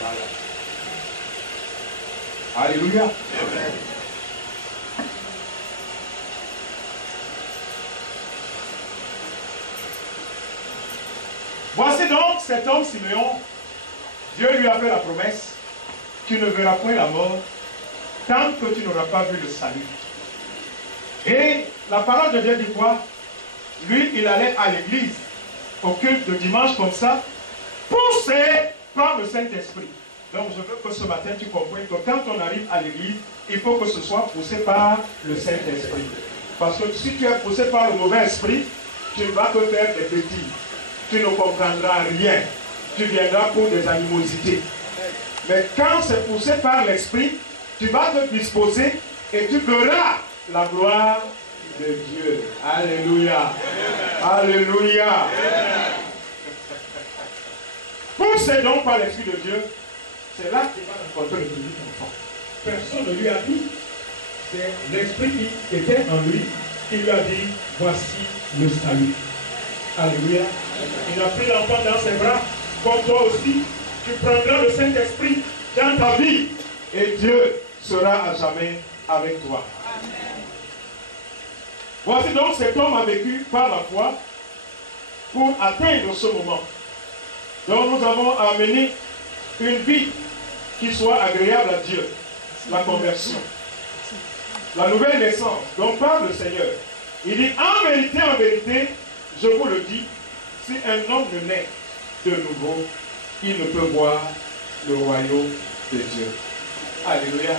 Voilà. Alléluia. Amen. Voici donc cet homme Siméon. Dieu lui a fait la promesse. Tu ne verras point la mort tant que tu n'auras pas vu le salut. Et la parole de Dieu dit quoi? Lui, il allait à l'église, au culte de dimanche comme ça, poussé par le Saint-Esprit. Donc je veux que ce matin tu comprennes que quand on arrive à l'église, il faut que ce soit poussé par le Saint-Esprit. Parce que si tu es poussé par le mauvais esprit, tu vas te faire des bêtises. Tu ne comprendras rien. Tu viendras pour des animosités. Mais quand c'est poussé par l'esprit, tu vas te disposer et tu verras la gloire de Dieu. Alléluia. Alléluia. Poussé donc par l'esprit de Dieu, c'est là qu'il va rencontrer le petit enfant. Personne ne lui a dit. C'est l'esprit qui était en lui qui lui a dit, voici le salut. Alléluia. Il a pris l'enfant dans ses bras, comme toi aussi. Tu prendras le Saint-Esprit dans ta vie et Dieu sera à jamais avec toi. Amen. Voici donc cet homme a vécu par la foi pour atteindre ce moment. Donc nous avons amené une vie qui soit agréable à Dieu. La conversion. La nouvelle naissance. Donc par le Seigneur. Il dit en vérité, je vous le dis, si un homme ne naît de nouveau, il ne peut voir le royaume de Dieu. Alléluia.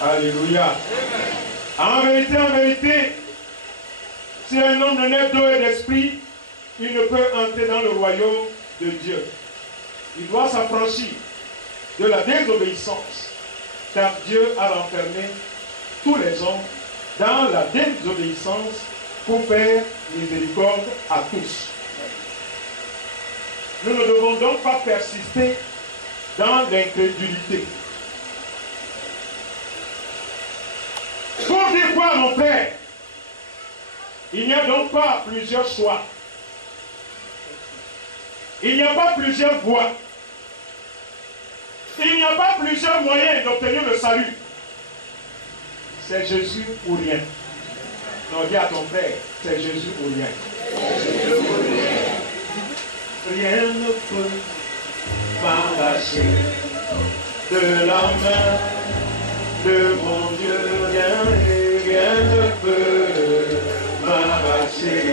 Alléluia. En vérité, si un homme ne naît d'eau et d'esprit, il ne peut entrer dans le royaume de Dieu. Il doit s'affranchir de la désobéissance, car Dieu a renfermé tous les hommes dans la désobéissance pour faire miséricorde à tous. Nous ne devons donc pas persister dans l'incrédulité. Pour dire quoi, mon frère? Il n'y a donc pas plusieurs choix. Il n'y a pas plusieurs voies. Il n'y a pas plusieurs moyens d'obtenir le salut. C'est Jésus ou rien. Non, dis à ton frère, c'est Jésus ou rien. Rien ne peut m'arracher de la main de mon Dieu. Rien ne peut m'arracher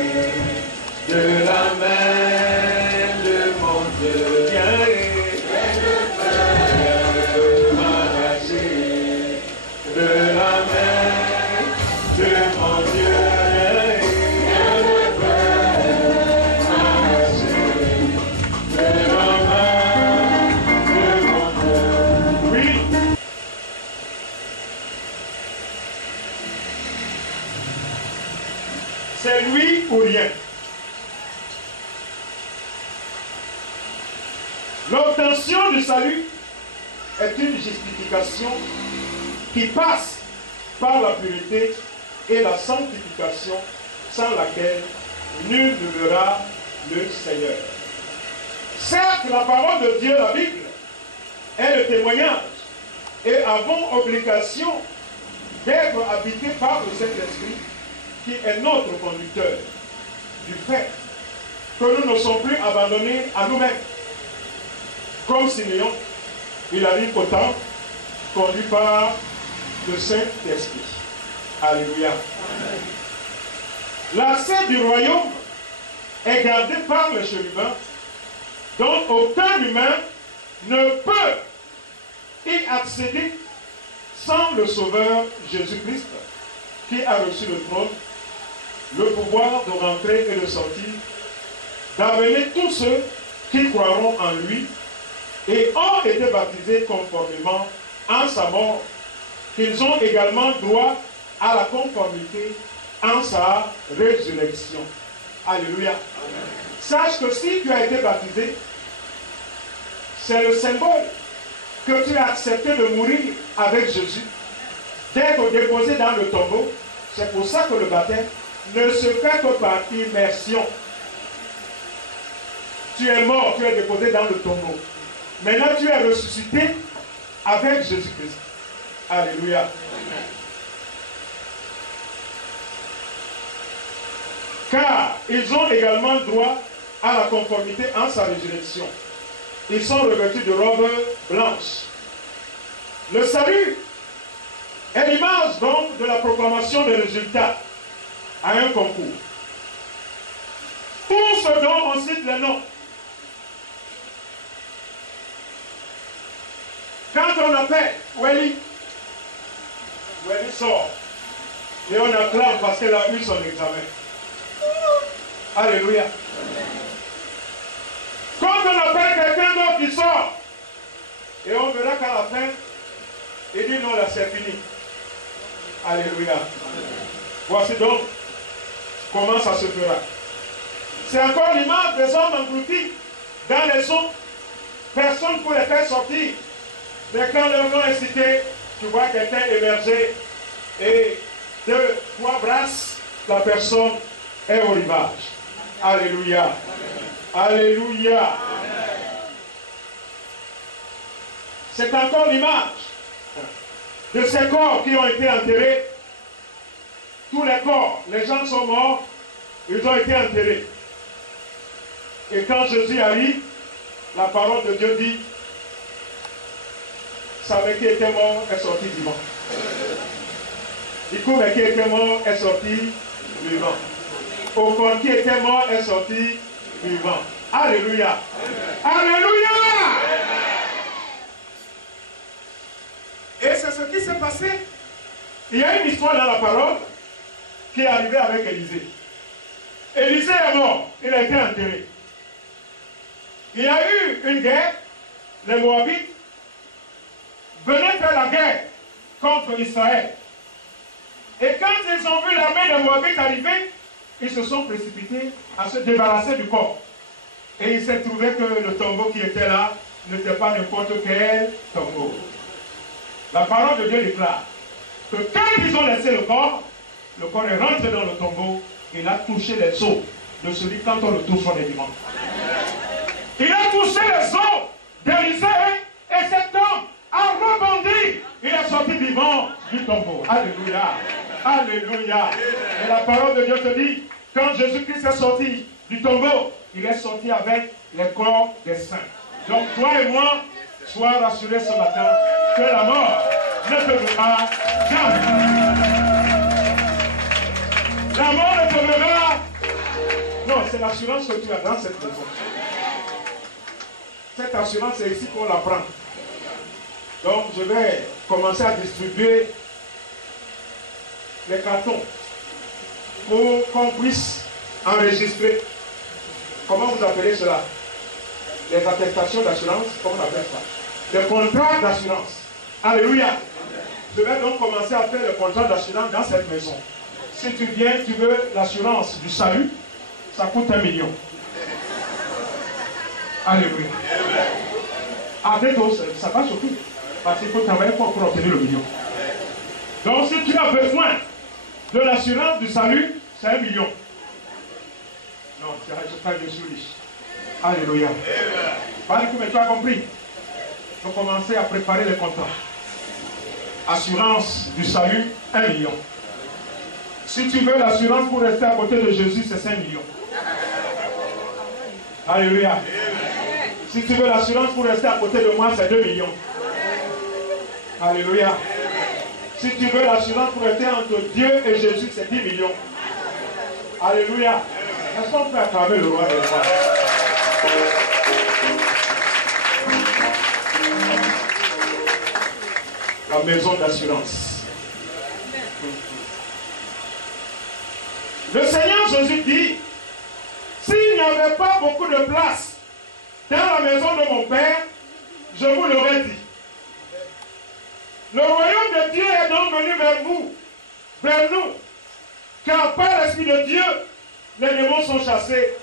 de la main de mon Dieu. Rien ne peut m'arracher de la main de mon Dieu. C'est lui ou rien. L'obtention du salut est une justification qui passe par la pureté et la sanctification sans laquelle nul ne verra le Seigneur. Certes, la parole de Dieu, la Bible, est le témoignage et avons obligation d'être habités par le Saint-Esprit qui est notre conducteur du fait que nous ne sommes plus abandonnés à nous-mêmes. Comme Siméon, il arrive au temple conduit par le Saint-Esprit. Alléluia. Amen. La scène du royaume est gardée par le chérubin, dont aucun humain ne peut y accéder sans le Sauveur Jésus-Christ, qui a reçu le trône le pouvoir de rentrer et de sortir, d'amener tous ceux qui croiront en lui et ont été baptisés conformément à sa mort, qu'ils ont également droit à la conformité en sa résurrection. Alléluia. Sache que si tu as été baptisé, c'est le symbole que tu as accepté de mourir avec Jésus, d'être déposé dans le tombeau. C'est pour ça que le baptême ne se fait que par immersion. Tu es mort, tu es déposé dans le tombeau. Maintenant, tu es ressuscité avec Jésus-Christ. Alléluia. Car ils ont également droit à la conformité en sa résurrection. Ils sont revêtus de robes blanches. Le salut est l'image donc de la proclamation des résultats à un concours. Pour ce dont on cite les noms. Quand on appelle Welly sort. Et on acclame parce qu'elle a eu son examen. Alléluia. Quand on appelle quelqu'un d'autre qui sort, et on verra qu'à la fin, il dit non, là c'est fini. Alléluia. Voici donc comment ça se fera. C'est encore l'image des hommes engloutis dans les eaux. Personne ne peut les faire sortir. Mais quand leur nom est cité, tu vois quelqu'un émerger et 2, 3 brasses, la personne est au rivage. Alléluia. Alléluia. C'est encore l'image de ces corps qui ont été enterrés. Tous les corps, les gens sont morts, ils ont été enterrés. Et quand Jésus arrive, la parole de Dieu dit, ça qui était mort est sorti vivant. Du coup, mais qui était mort est sorti vivant. Au corps qui était mort est sorti vivant. Alléluia. Alléluia. Et c'est ce qui s'est passé. Il y a une histoire dans la parole qui est arrivée avec Élisée. Élisée est mort. Il a été enterré. Il y a eu une guerre. Les Moabites venaient faire la guerre contre Israël. Et quand ils ont vu l'armée des Moabites arriver, ils se sont précipités à se débarrasser du corps. Et il s'est trouvé que le tombeau qui était là n'était pas n'importe quel tombeau. La parole de Dieu déclare que quand ils ont laissé le corps est rentré dans le tombeau, il a touché les os de celui quand on le touche, on est vivant. Il a touché les os d'Élisée et cet homme a rebondi. Il est sorti vivant du tombeau. Alléluia. Alléluia. Et la parole de Dieu te dit, quand Jésus-Christ est sorti du tombeau, il est sorti avec les corps des saints. Donc toi et moi, sois rassurés ce matin que la mort ne te verra jamais. La mort ne te verra. Non, c'est l'assurance que tu as dans cette maison. Cette assurance, c'est ici qu'on la prend. Donc je vais commencer à distribuer les cartons pour qu'on puisse enregistrer. Comment vous appelez cela? Les attestations d'assurance, comment on appelle ça? Les contrats d'assurance. Alléluia. Je vais donc commencer à faire le contrat d'assurance dans cette maison. Si tu viens, tu veux l'assurance du salut, ça coûte 1 million. Alléluia. Avec toi, ça va surtout. Parce qu'il faut travailler pour obtenir le million. Donc si tu as besoin de l'assurance du salut, c'est 1 million. Non, je suis riche. Alléluia. Mais tu as compris. Donc commencez à préparer les contrats. Assurance du salut, 1 million. Si tu veux l'assurance pour rester à côté de Jésus, c'est 5 millions. Alléluia. Si tu veux l'assurance pour rester à côté de moi, c'est 2 millions. Alléluia. Si tu veux l'assurance pour rester entre Dieu et Jésus, c'est 10 millions. Alléluia. Est-ce qu'on peut acclamer le roi des rois? La maison d'assurance. Le Seigneur Jésus dit, s'il n'y avait pas beaucoup de place dans la maison de mon Père, je vous l'aurais dit. Le royaume de Dieu est donc venu vers vous, vers nous, car par l'Esprit de Dieu, les démons sont chassés,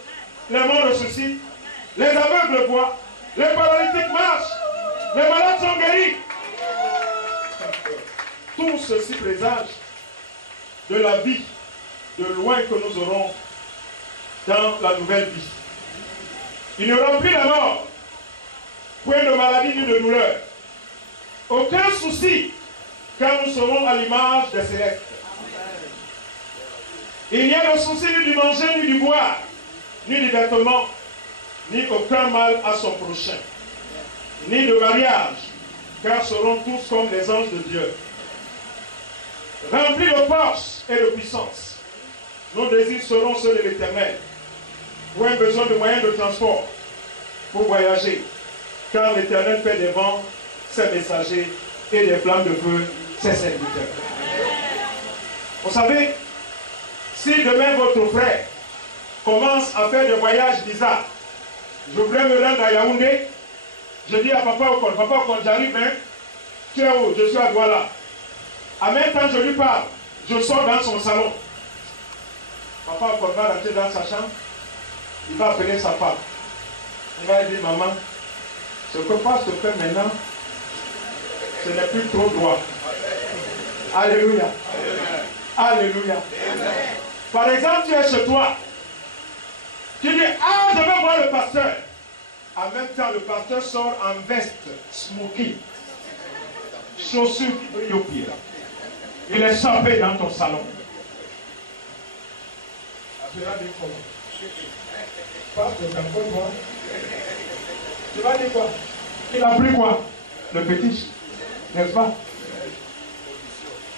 les morts ressuscitent, les aveugles voient, les paralytiques marchent, les malades sont guéris. Tout ceci présage de la vie de loin que nous aurons dans la nouvelle vie. Il n'y aura plus de mort, point de maladie ni de douleur. Aucun souci, car nous serons à l'image des célestes. Il n'y a de souci ni du manger, ni du boire, ni du vêtement, ni aucun mal à son prochain, ni de mariage, car seront tous comme les anges de Dieu. Remplis de force et de puissance, nos désirs seront ceux de l'Éternel. Point besoin de moyens de transport pour voyager, car l'Éternel fait des vents ses messagers et des flammes de feu ses serviteurs. Vous savez, si demain votre frère commence à faire des voyages bizarres, je voudrais me rendre à Yaoundé, je dis à papa Okon, j'arrive, hein, tu es où? Je suis à Douala. En même temps, je lui parle, je sors dans son salon. Papa Okon va rentrer dans sa chambre, il va appeler sa femme. Il va lui dire, maman, ce que Pasteur fait maintenant, ce n'est plus trop droit. Alléluia. Alléluia. Par exemple, tu es chez toi. Tu dis, ah, je vais voir le pasteur. En même temps, le pasteur sort en veste, smoking, chaussures qui brillent aux pieds. Il est chapé dans ton salon. Pasteur, c'est encore moi. Tu vas dire quoi? Il a pris quoi? Le petit, n'est-ce pas?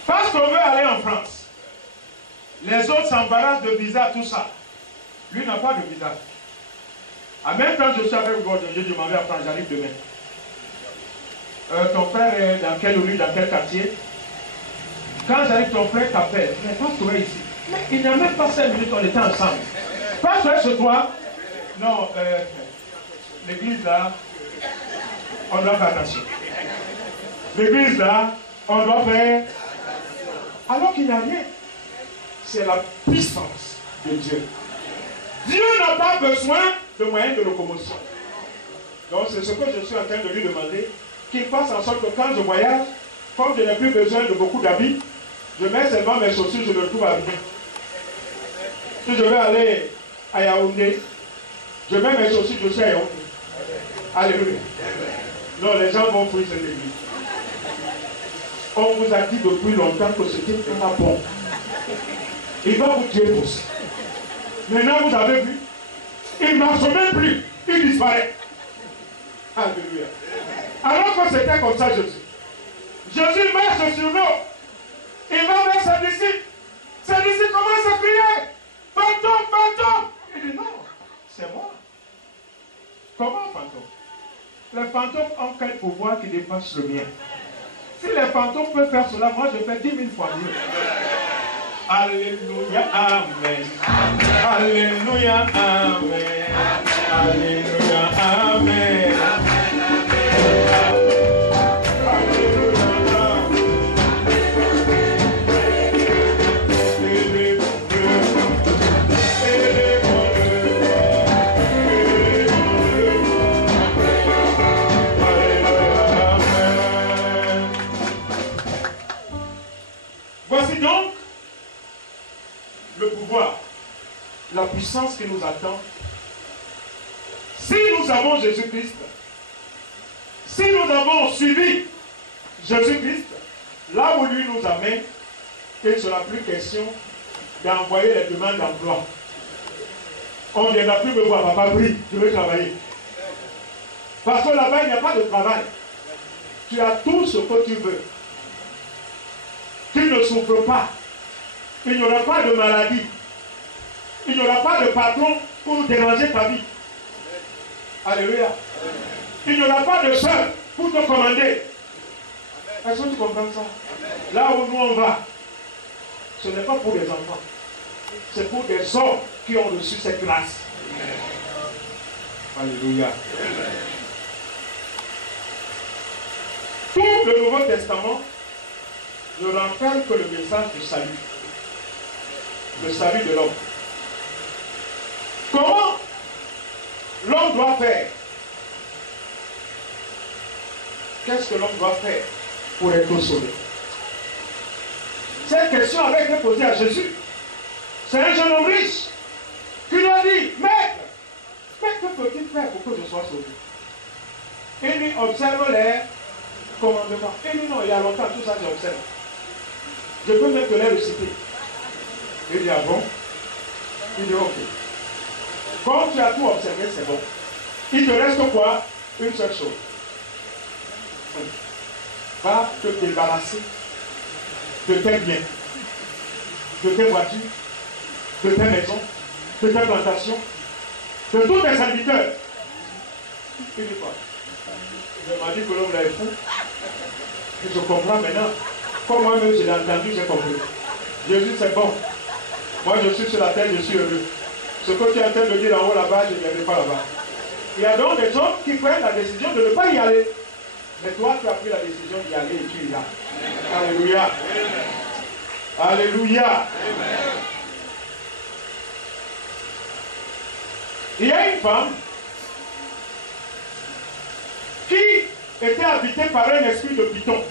Parce qu'on veut aller en France. Les autres s'embarrassent de visa, tout ça. Lui n'a pas de visa. En même temps, je suis avec God, je dis, m'en vais à France, j'arrive demain. Ton frère est dans quelle rue, dans quel quartier? Quand j'arrive, ton frère t'appelle. Mais Pasteur est ici. Mais il n'y a même pas 5 minutes, on était ensemble. Pasteur est chez toi? Non, l'église là, on doit faire attention. L'église là, on doit faire. Alors qu'il n'y a rien. C'est la puissance de Dieu. Dieu n'a pas besoin de moyens de locomotion. Donc c'est ce que je suis en train de lui demander, qu'il fasse en sorte que quand je voyage, comme je n'ai plus besoin de beaucoup d'habits, je mets seulement mes chaussures, je le trouve à bien. Si je vais aller à Yaoundé, je mets mes chaussures, je suis à Yaoundé. Alléluia. Non, les gens vont fuir cette église. On vous a dit depuis longtemps que c'était pas bon. Il va vous tuer tous. Maintenant, vous avez vu, il ne marche même plus, il disparaît. Alléluia. Alors que c'était comme ça, Jésus. Jésus marche sur l'eau. Il va vers ses disciples. Ses disciples commencent à crier, fantôme, fantôme. Il dit non, c'est moi. Comment fantôme? Les fantômes ont quel pouvoir qui dépasse le mien? Si les fantômes peuvent faire cela, moi je fais 10 000 fois mieux. Alléluia, amen. Alléluia, amen. Alléluia, amen. Voici donc le pouvoir, la puissance qui nous attend. Si nous avons Jésus-Christ, si nous avons suivi Jésus-Christ, là où lui nous amène, il ne sera plus question d'envoyer les demandes d'emploi. On ne viendra plus me voir, papa, prie, je veux travailler. Parce que là-bas, il n'y a pas de travail. Tu as tout ce que tu veux. Tu ne souffres pas. Il n'y aura pas de maladie. Il n'y aura pas de patron pour déranger ta vie. Alléluia. Il n'y aura pas de soeur pour te commander. Est-ce que tu comprends ça? Là où nous on va, ce n'est pas pour les enfants. c'est pour des hommes qui ont reçu cette grâce. Alléluia. Tout le Nouveau Testament ne renferme que le message du salut. Le salut de l'homme. Comment l'homme doit faire? Qu'est-ce que l'homme doit faire pour être sauvé? Cette question avait été posée à Jésus. C'est un jeune homme riche qui lui a dit, Maître, que peux-tu faire pour que je sois sauvé? Il lui observe les commandements. Il dit, non, il y a longtemps, tout ça j'observe. Je peux même te les réciter. Il dit, ah bon? Il dit, ok. Quand tu as tout observé, c'est bon. Il te reste quoi? Une seule chose. Va te débarrasser de tes biens, de tes voitures, de tes maisons, de tes plantations, de tous tes serviteurs. Il dit quoi? Je m'a dit que l'homme là est fou. Je comprends maintenant. Comme moi-même je l'ai entendu, j'ai compris. Jésus, c'est bon. Moi, je suis sur la terre, je suis heureux. Ce que tu es en train de dire en haut là-bas, je ne viendrai pas là-bas. Il y a donc des gens qui prennent la décision de ne pas y aller. Mais toi, tu as pris la décision d'y aller et tu y vas. Alléluia. Alléluia. Il y a une femme qui était habitée par un esprit de python.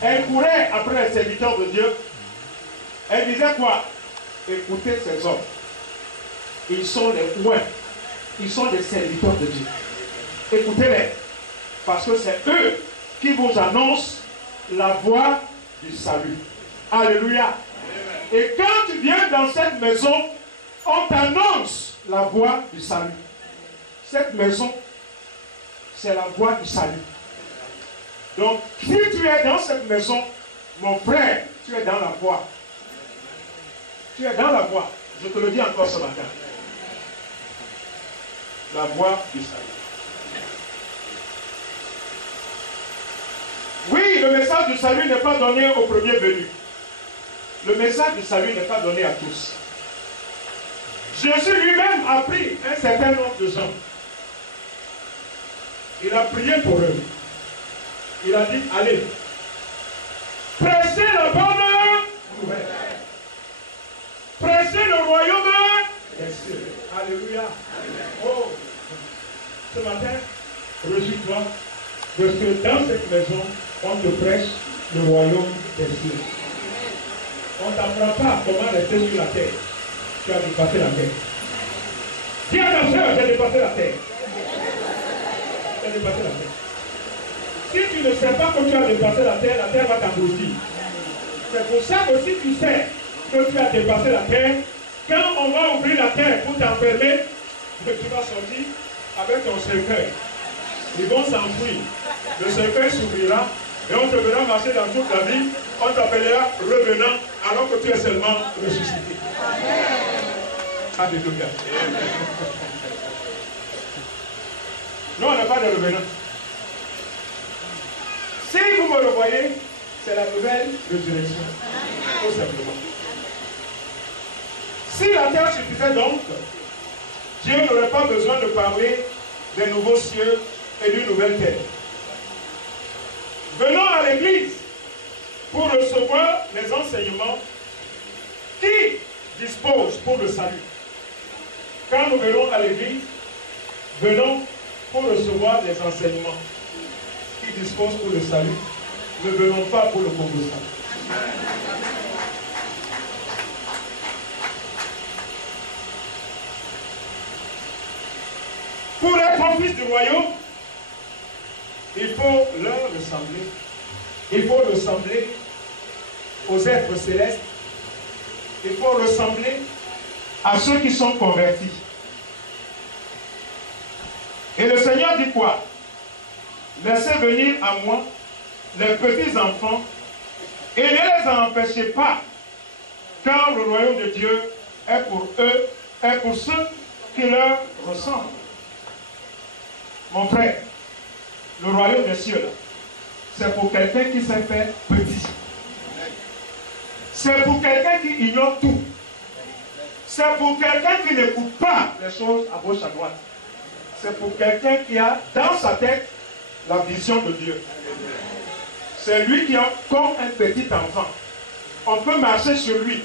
Elle courait après les serviteurs de Dieu. Elle disait quoi? Écoutez ces hommes. Ils sont les ouins. Ils sont des serviteurs de Dieu. Écoutez-les. Parce que c'est eux qui vous annoncent la voie du salut. Alléluia. Et quand tu viens dans cette maison, on t'annonce la voie du salut. Cette maison, c'est la voie du salut. Donc, si tu es dans cette maison, mon frère, tu es dans la voie. Tu es dans la voie. Je te le dis encore ce matin. La voie du salut. Oui, le message du salut n'est pas donné au premier venu. Le message du salut n'est pas donné à tous. Jésus lui-même a pris un certain nombre de gens. Il a prié pour eux. Il a dit, allez, prêchez la bonne nouvelle. Prêchez le royaume des cieux. Alléluia. Oh, ce matin, réjouis-toi, parce que dans cette maison, on te prêche le royaume des cieux. On ne t'apprend pas comment rester sur la terre. Tu as dépassé la terre. Dis à ta soeur, j'ai dépassé la terre. Tu as dépassé la terre. Si tu ne sais pas que tu as dépassé la terre va t'engloutir. C'est pour ça que si tu sais que tu as dépassé la terre, quand on va ouvrir la terre pour t'enfermer, tu vas sortir avec ton cercueil. Ils vont s'enfuir. Le cercueil s'ouvrira et on te verra marcher dans toute la vie. On t'appellera revenant alors que tu es seulement ressuscité. Alléluia. Nous, on n'a pas de revenant. Si vous me revoyez, c'est la nouvelle résurrection. Tout simplement. Si la terre suffisait donc, Dieu n'aurait pas besoin de parler des nouveaux cieux et d'une nouvelle terre. Venons à l'église pour recevoir les enseignements qui disposent pour le salut. Quand nous venons à l'église, venons pour recevoir les enseignements qui disposent pour le salut. Ne venons pas pour le Congo. Pour être fils du royaume, il faut leur ressembler. Il faut ressembler aux êtres célestes. Il faut ressembler à ceux qui sont convertis. Et le Seigneur dit quoi? Laissez venir à moi les petits enfants et ne les empêchez pas, car le royaume de Dieu est pour eux, est pour ceux qui leur ressemblent. Mon frère, le royaume des cieux, c'est pour quelqu'un qui s'est fait petit. C'est pour quelqu'un qui ignore tout. C'est pour quelqu'un qui n'écoute pas les choses à gauche, à droite. C'est pour quelqu'un qui a dans sa tête la vision de Dieu. C'est lui qui est comme un petit enfant. On peut marcher sur lui.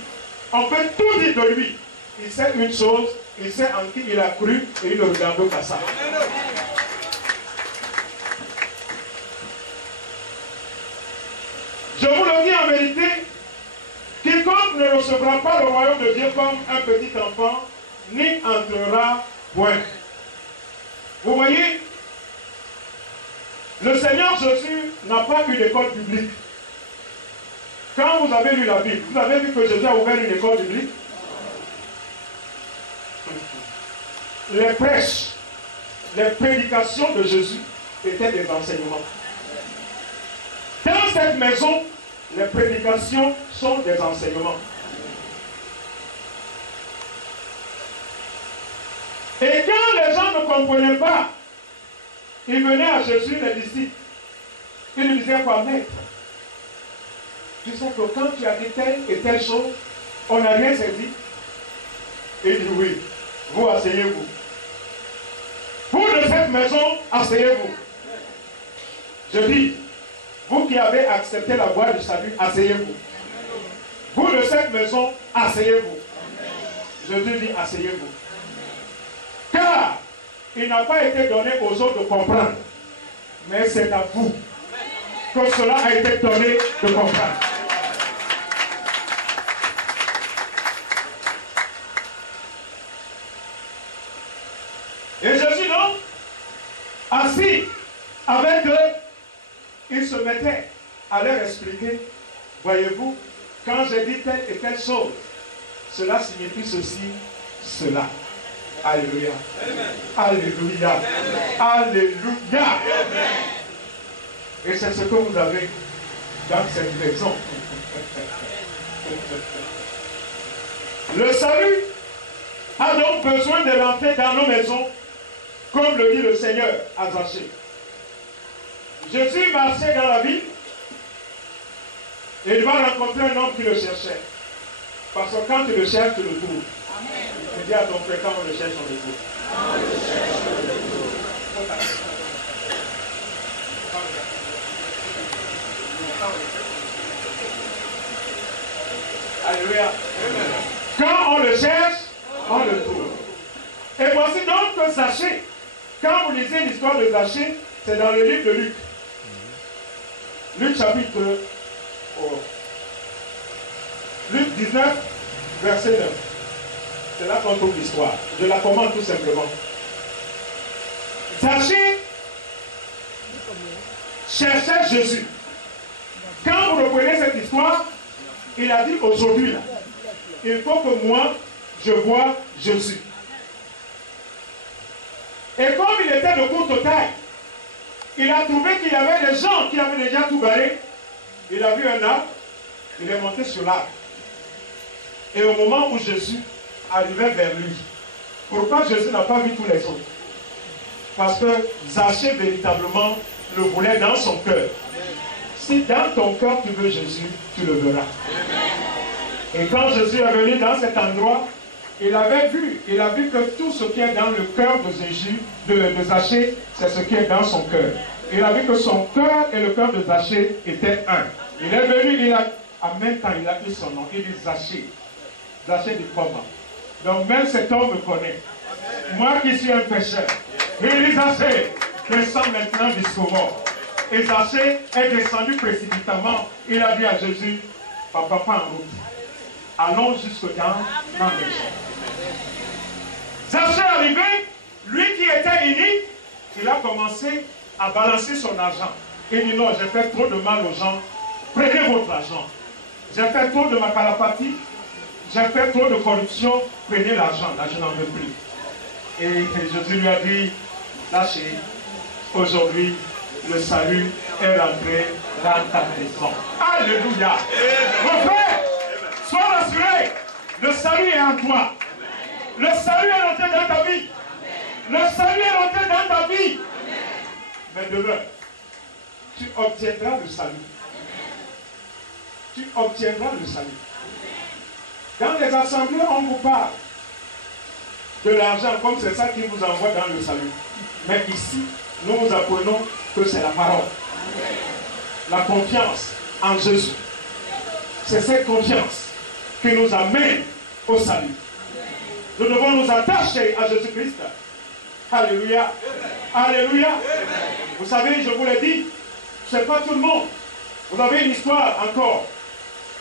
On peut tout dire de lui. Il sait une chose, il sait en qui il a cru et il ne regarde pas ça. Je vous le dis en vérité, quiconque ne recevra pas le royaume de Dieu comme un petit enfant, n'y entrera point. Vous voyez, le Seigneur Jésus n'a pas eu d'école publique. Quand vous avez lu la Bible, vous avez vu que Jésus a ouvert une école publique. Les prêches, les prédications de Jésus étaient des enseignements. Dans cette maison, les prédications sont des enseignements. Et quand les gens ne comprenaient pas, ils venaient à Jésus, les disciples. Ils lui disaient quoi, maître? Tu sais que quand tu as dit telle et telle chose, on n'a rien saisi. Et il dit oui, vous asseyez-vous. Vous de cette maison, asseyez-vous. Je dis, vous qui avez accepté la voie du salut, asseyez-vous. Vous de cette maison, asseyez-vous. Jésus dit, asseyez-vous. Car il n'a pas été donné aux autres de comprendre, mais c'est à vous que cela a été donné de comprendre. Et Jésus donc, assis avec eux, il se mettait à leur expliquer, voyez-vous, quand j'ai dit telle et telle chose, cela signifie ceci, cela. Alléluia. Alléluia. Alléluia. Et c'est ce que vous avez dans cette maison. Le salut a donc besoin de rentrer dans nos maisons, comme le dit le Seigneur à Zachée. Jésus marchait dans la ville et il va rencontrer un homme qui le cherchait. Parce que quand tu le cherches, tu le trouves. Tu dis à ton frère, quand on le cherche, on le trouve. Alléluia. Quand on le cherche, on le trouve. Et voici donc que Zachée, quand vous lisez l'histoire de Zachée, c'est dans le livre de Luc. Luc chapitre Luc 19, verset 9. C'est là qu'on trouve l'histoire. Je la commande tout simplement. Zachée cherchait Jésus. Quand vous reprenez cette histoire, il a dit aujourd'hui, il faut que moi, je voie Jésus. Et comme il était de courte taille, il a trouvé qu'il y avait des gens qui avaient déjà tout garé. Il a vu un arbre, il est monté sur l'arbre. Et au moment où Jésus arrivait vers lui, pourquoi Jésus n'a pas vu tous les autres? Parce que Zachée véritablement le voulait dans son cœur. Si dans ton cœur tu veux Jésus, tu le verras. Et quand Jésus est venu dans cet endroit, il avait vu, il a vu que tout ce qui est dans le cœur de Zachée, c'est ce qui est dans son cœur. Il a vu que son cœur et le cœur de Zachée étaient un. Il est venu, en même temps, il a dit son nom. Il dit Zachée. Zachée dit comment? Donc même cet homme me connaît. Moi qui suis un pécheur. Il dit Zachée, descends maintenant jusqu'au mort. Et Zachée est descendu précipitamment. Il a dit à Jésus, papa, pas en route. Allons jusque dans ma maison. Zachée est arrivé, lui qui était unique, il a commencé à balancer son argent. Il dit non, j'ai fait trop de mal aux gens, prenez votre argent. J'ai fait trop de ma calapathie, j'ai fait trop de corruption, prenez l'argent, là je n'en veux plus. Et Jésus lui a dit, lâchez, aujourd'hui le salut est rentré dans ta maison. Alléluia. Mon frère, sois rassuré, le salut est en toi. Le salut est rentré dans ta vie. Le salut est rentré dans ta vie. Mais demain, tu obtiendras le salut. Tu obtiendras le salut. Dans les assemblées, on vous parle. de l'argent, comme c'est ça qui vous envoie dans le salut. Mais ici, nous vous apprenons que c'est la parole. La confiance en Jésus. C'est cette confiance qui nous amène au salut. Nous devons nous attacher à Jésus-Christ. Alléluia. Alléluia. Vous savez, je vous l'ai dit, ce n'est pas tout le monde. Vous avez une histoire encore.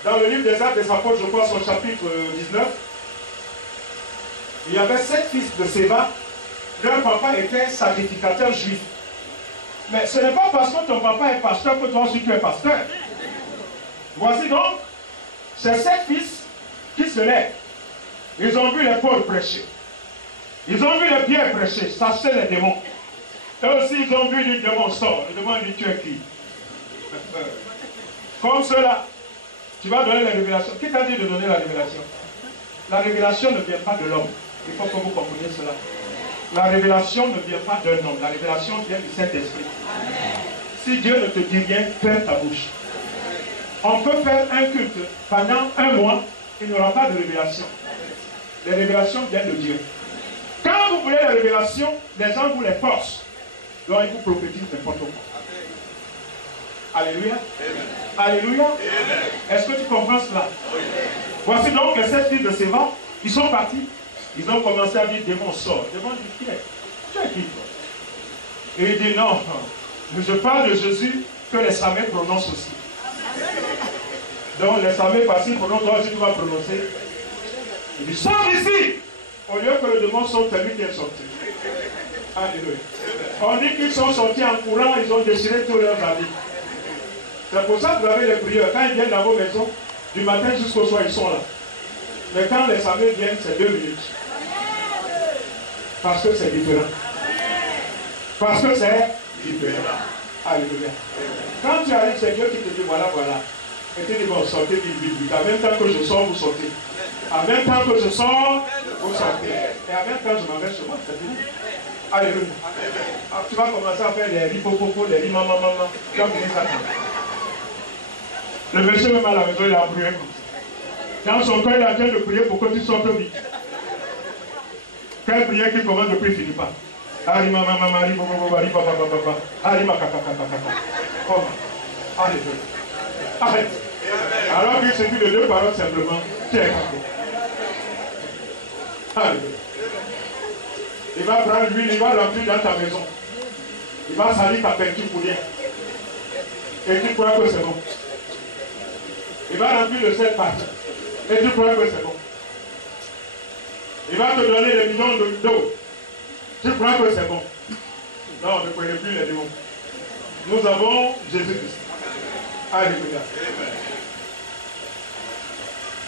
Dans le livre des Actes des Apôtres, je crois, son chapitre 19. Il y avait 7 fils de Séba. Leur papa était sacrificateur juif. Mais ce n'est pas parce que ton papa est pasteur que toi aussi tu es pasteur. Voici donc, ces 7 fils qui se lèvent. Ils ont vu les Paul prêcher. Ils ont vu les Pierre prêcher, chasser les démons. Et aussi ils ont vu les démons sortir. Le démon dit, tu es qui? Comme cela, tu vas donner la révélation. Qui t'a dit de donner la révélation? La révélation ne vient pas de l'homme. Il faut que vous compreniez cela. La révélation ne vient pas d'un homme. La révélation vient du Saint-Esprit. Si Dieu ne te dit rien, ferme ta bouche. On peut faire un culte pendant un mois, il n'y aura pas de révélation. Les révélations viennent de Dieu. Quand vous voulez la révélation, les gens vous les forcent. Donc ils vous prophétisent n'importe quoi. Alléluia. Alléluia. Est-ce que tu comprends cela? Voici donc les 7 fils de Séba. Ils sont partis. Ils ont commencé à dire, démon sort. Le démon dit, qui est? Tu es qui toi? Et il dit, non, je parle de Jésus que les Samais prononcent aussi. Donc les Samais passent, prononcent, toi aussi tu vas prononcer. Il dit, sors ici! Au lieu que le démon sorte, c'est lui qui est sorti. Alléluia. On dit qu'ils sont sortis en courant, ils ont déchiré tous leurs habits. C'est pour ça que vous avez les prières. Quand ils viennent dans vos maisons, du matin jusqu'au soir, ils sont là. Mais quand les Samais viennent, c'est 2 minutes. Parce que c'est différent. Parce que c'est différent. Alléluia. Quand tu arrives, c'est Dieu qui te dit, voilà, voilà. Et tu dis, bon, sortez vite, vite, vite. En même temps que je sors, vous sortez. En même temps que je sors, vous sortez. Et en même temps, je m'en vais chez moi, c'est fini. Alléluia. Alors, tu vas commencer à faire des ripopopo, des maman. Tu vas finir ça. Le monsieur même à la maison, il a prié comme ça. Dans son cœur, il est en train de prier pour que tu sortes vite. Quelle prière qui commence depuis finit pas. Ari mama ari bobo ari papa papa ari makaka. Comment? Alléluia. Arrête. Alors qu'il suffit de 2 paroles simplement, tu es capté. Alléluia. Il va prendre l'huile, il va remplir dans ta maison. Il va salir ta peinture pour rien. Et tu crois que c'est bon. Il va remplir le 7 pattes. Et tu crois que c'est bon. Il va te donner des bidons d'eau. Tu crois que c'est bon. Non, ne prenez plus les démons. Nous avons Jésus-Christ. Alléluia.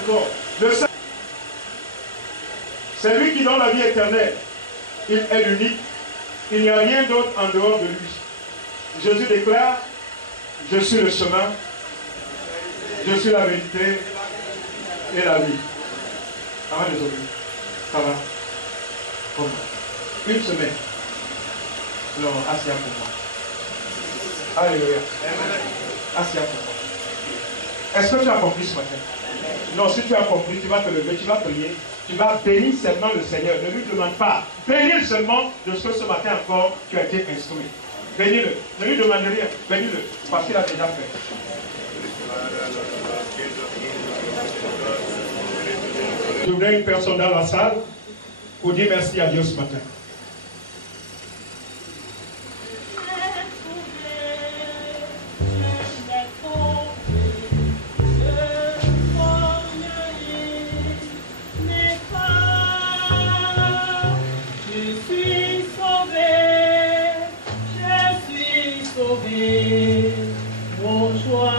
Alors, le Saint, c'est lui qui donne la vie éternelle. Il est l'unique. Il n'y a rien d'autre en dehors de lui. Jésus déclare, je suis le chemin, je suis la vérité et la vie. Ah, désolé. Ça va. Comment? Une semaine. Non, Assia pour moi. Alléluia. Assia pour moi. Est-ce que tu as compris ce matin? Non, si tu as compris, tu vas te lever, tu vas prier. Tu vas bénir seulement le Seigneur. Ne lui demande pas. Bénis-le seulement de ce que ce matin encore tu as été instruit. Bénis-le. Ne lui demande rien. Bénis-le. Parce qu'il a déjà fait. Je voudrais une personne dans la salle pour dire merci à Dieu ce matin. Mon joie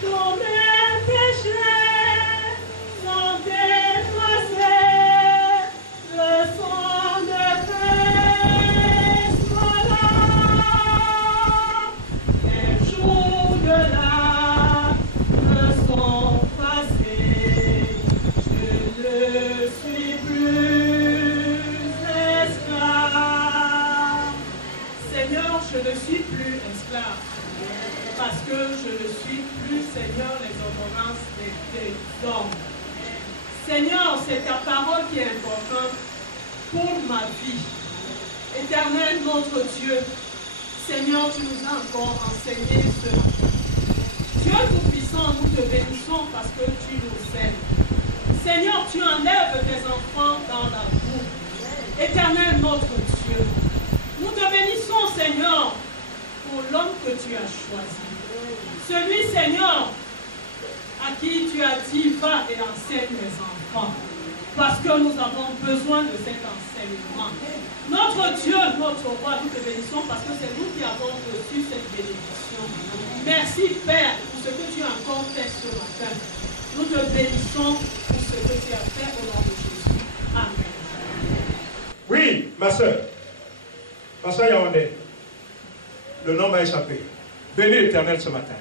tous mes péchés sont effacés, le sang de Christ voilà. Les jours de l'âme me sont passés, je ne suis plus esclave. Seigneur, je ne suis plus esclave, parce que je ne suis plus Seigneur, les occurrences des hommes. Seigneur, c'est ta parole qui est importante pour ma vie. Éternel, notre Dieu, Seigneur, tu nous as encore enseigné ce matin. Dieu Tout-Puissant, nous te bénissons parce que tu nous aimes. Seigneur, tu enlèves tes enfants dans la boue. Éternel, notre Dieu, nous te bénissons, Seigneur, pour l'homme que tu as choisi. Celui, Seigneur, à qui tu as dit, va et enseigne les enfants. Parce que nous avons besoin de cet enseignement. Notre Dieu, notre roi, nous te bénissons parce que c'est nous qui avons reçu cette bénédiction. Merci, Père, pour ce que tu as encore fait ce matin. Nous te bénissons pour ce que tu as fait au nom de Jésus. Amen. Oui, ma soeur. Ma soeur Yaoundé. Le nom m'a échappé. Bénis l'Éternel ce matin.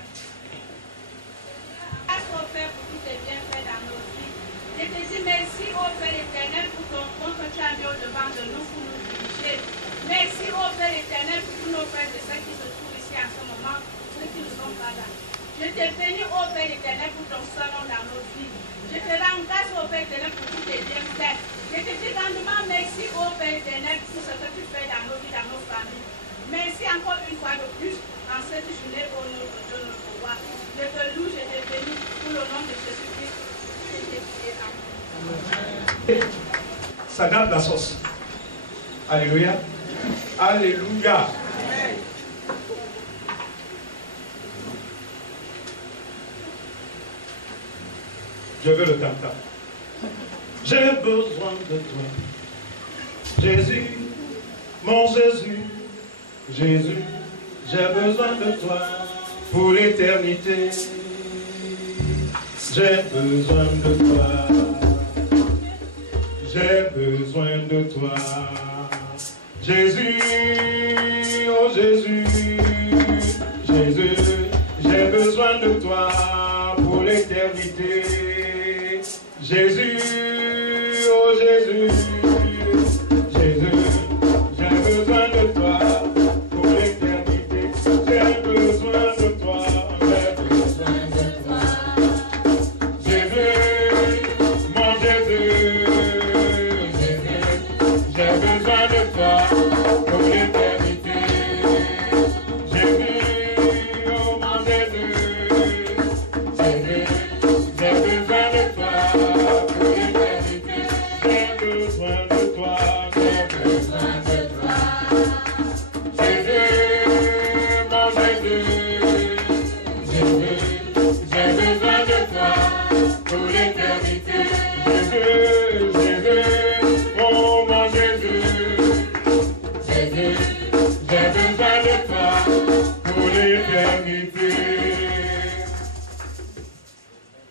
Je te dis merci au Père éternel pour ton compte que tu as mis au-devant de nous pour nous diriger. Merci au Père éternel pour tous nos frères et sœurs qui se trouvent ici en ce moment, ceux qui ne sont pas là. Je te bénis au Père éternel pour ton seul nom dans nos vies. Je te rends grâce au Père éternel pour tous tes bienfaits. Je te dis grandement merci au Père éternel pour ce que tu fais dans nos vies, dans nos familles. Merci encore une fois de plus en cette journée au nom de Dieu notre roi. Je te loue, je te bénis pour le nom de Jésus-Christ. Ça garde la sauce. Alléluia. Alléluia. Je veux le tam-tam. J'ai besoin de toi. Jésus, mon Jésus. Jésus, j'ai besoin de toi pour l'éternité. J'ai besoin de toi. J'ai besoin de toi. Jésus, oh Jésus. Jésus, j'ai besoin de toi pour l'éternité. Jésus, oh Jésus. Jésus, j'ai besoin de toi pour l'éternité. J'ai besoin de toi.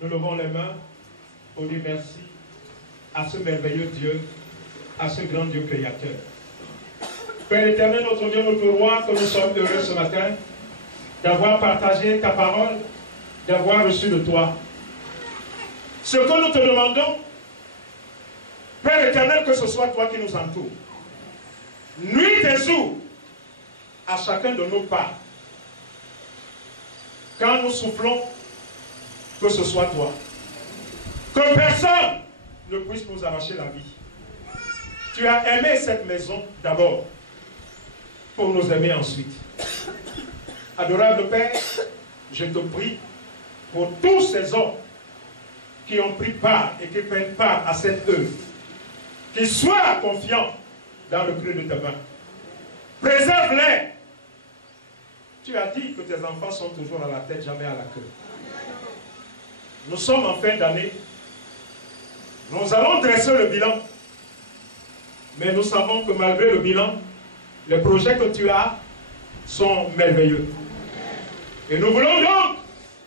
Nous levons les mains pour dire merci à ce merveilleux Dieu, à ce grand Dieu créateur. Père éternel, notre Dieu, notre roi, que nous sommes heureux ce matin d'avoir partagé ta parole, d'avoir reçu de toi. Ce que nous te demandons, Père éternel, que ce soit toi qui nous entoure. Nuit et jour, à chacun de nos pas. Quand nous soufflons, que ce soit toi. Que personne ne puisse nous arracher la vie. Tu as aimé cette maison d'abord, pour nous aimer ensuite. Adorable Père, je te prie pour tous ces hommes qui ont pris part et qui prennent part à cette œuvre, qu'ils soient confiants dans le creux de ta main. Préserve-les. Tu as dit que tes enfants sont toujours à la tête, jamais à la queue. Nous sommes en fin d'année. Nous allons dresser le bilan. Mais nous savons que malgré le bilan, les projets que tu as sont merveilleux. Et nous voulons donc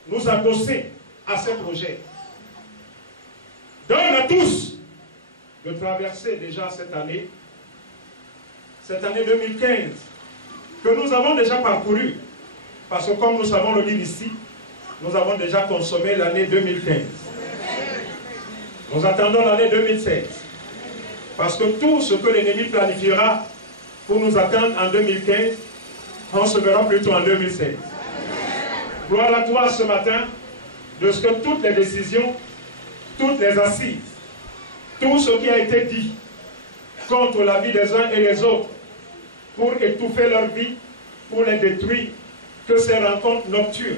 nous accoster à ces projets. Donne à tous de traverser déjà cette année 2015, que nous avons déjà parcouru. Parce que comme nous savons le lire ici, nous avons déjà consommé l'année 2015. Nous attendons l'année 2016. Parce que tout ce que l'ennemi planifiera pour nous attendre en 2015, on se verra plutôt en 2016. Gloire à toi ce matin. de ce que toutes les décisions, toutes les assises, tout ce qui a été dit contre la vie des uns et des autres, pour étouffer leur vie, pour les détruire, que ces rencontres nocturnes,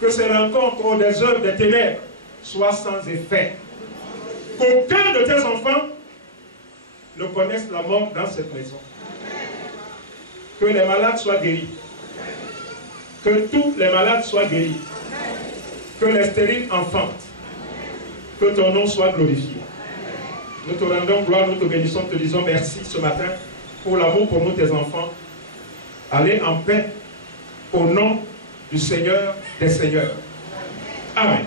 que ces rencontres des œuvres des ténèbres soient sans effet. Qu'aucun de tes enfants ne connaisse la mort dans cette maison. Que les malades soient guéris. Que tous les malades soient guéris. Que les stériles enfantent. Que ton nom soit glorifié. Nous te rendons gloire, nous te bénissons, te disons merci ce matin pour l'amour pour nous, tes enfants. Allez en paix au nom du Seigneur des Seigneurs. Amen.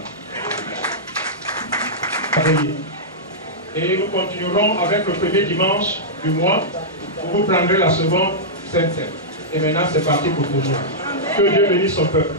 Et nous continuerons avec le premier dimanche du mois. Vous prendrez la seconde Sainte-Seine. Et maintenant, c'est parti pour toujours. Que Dieu bénisse son peuple.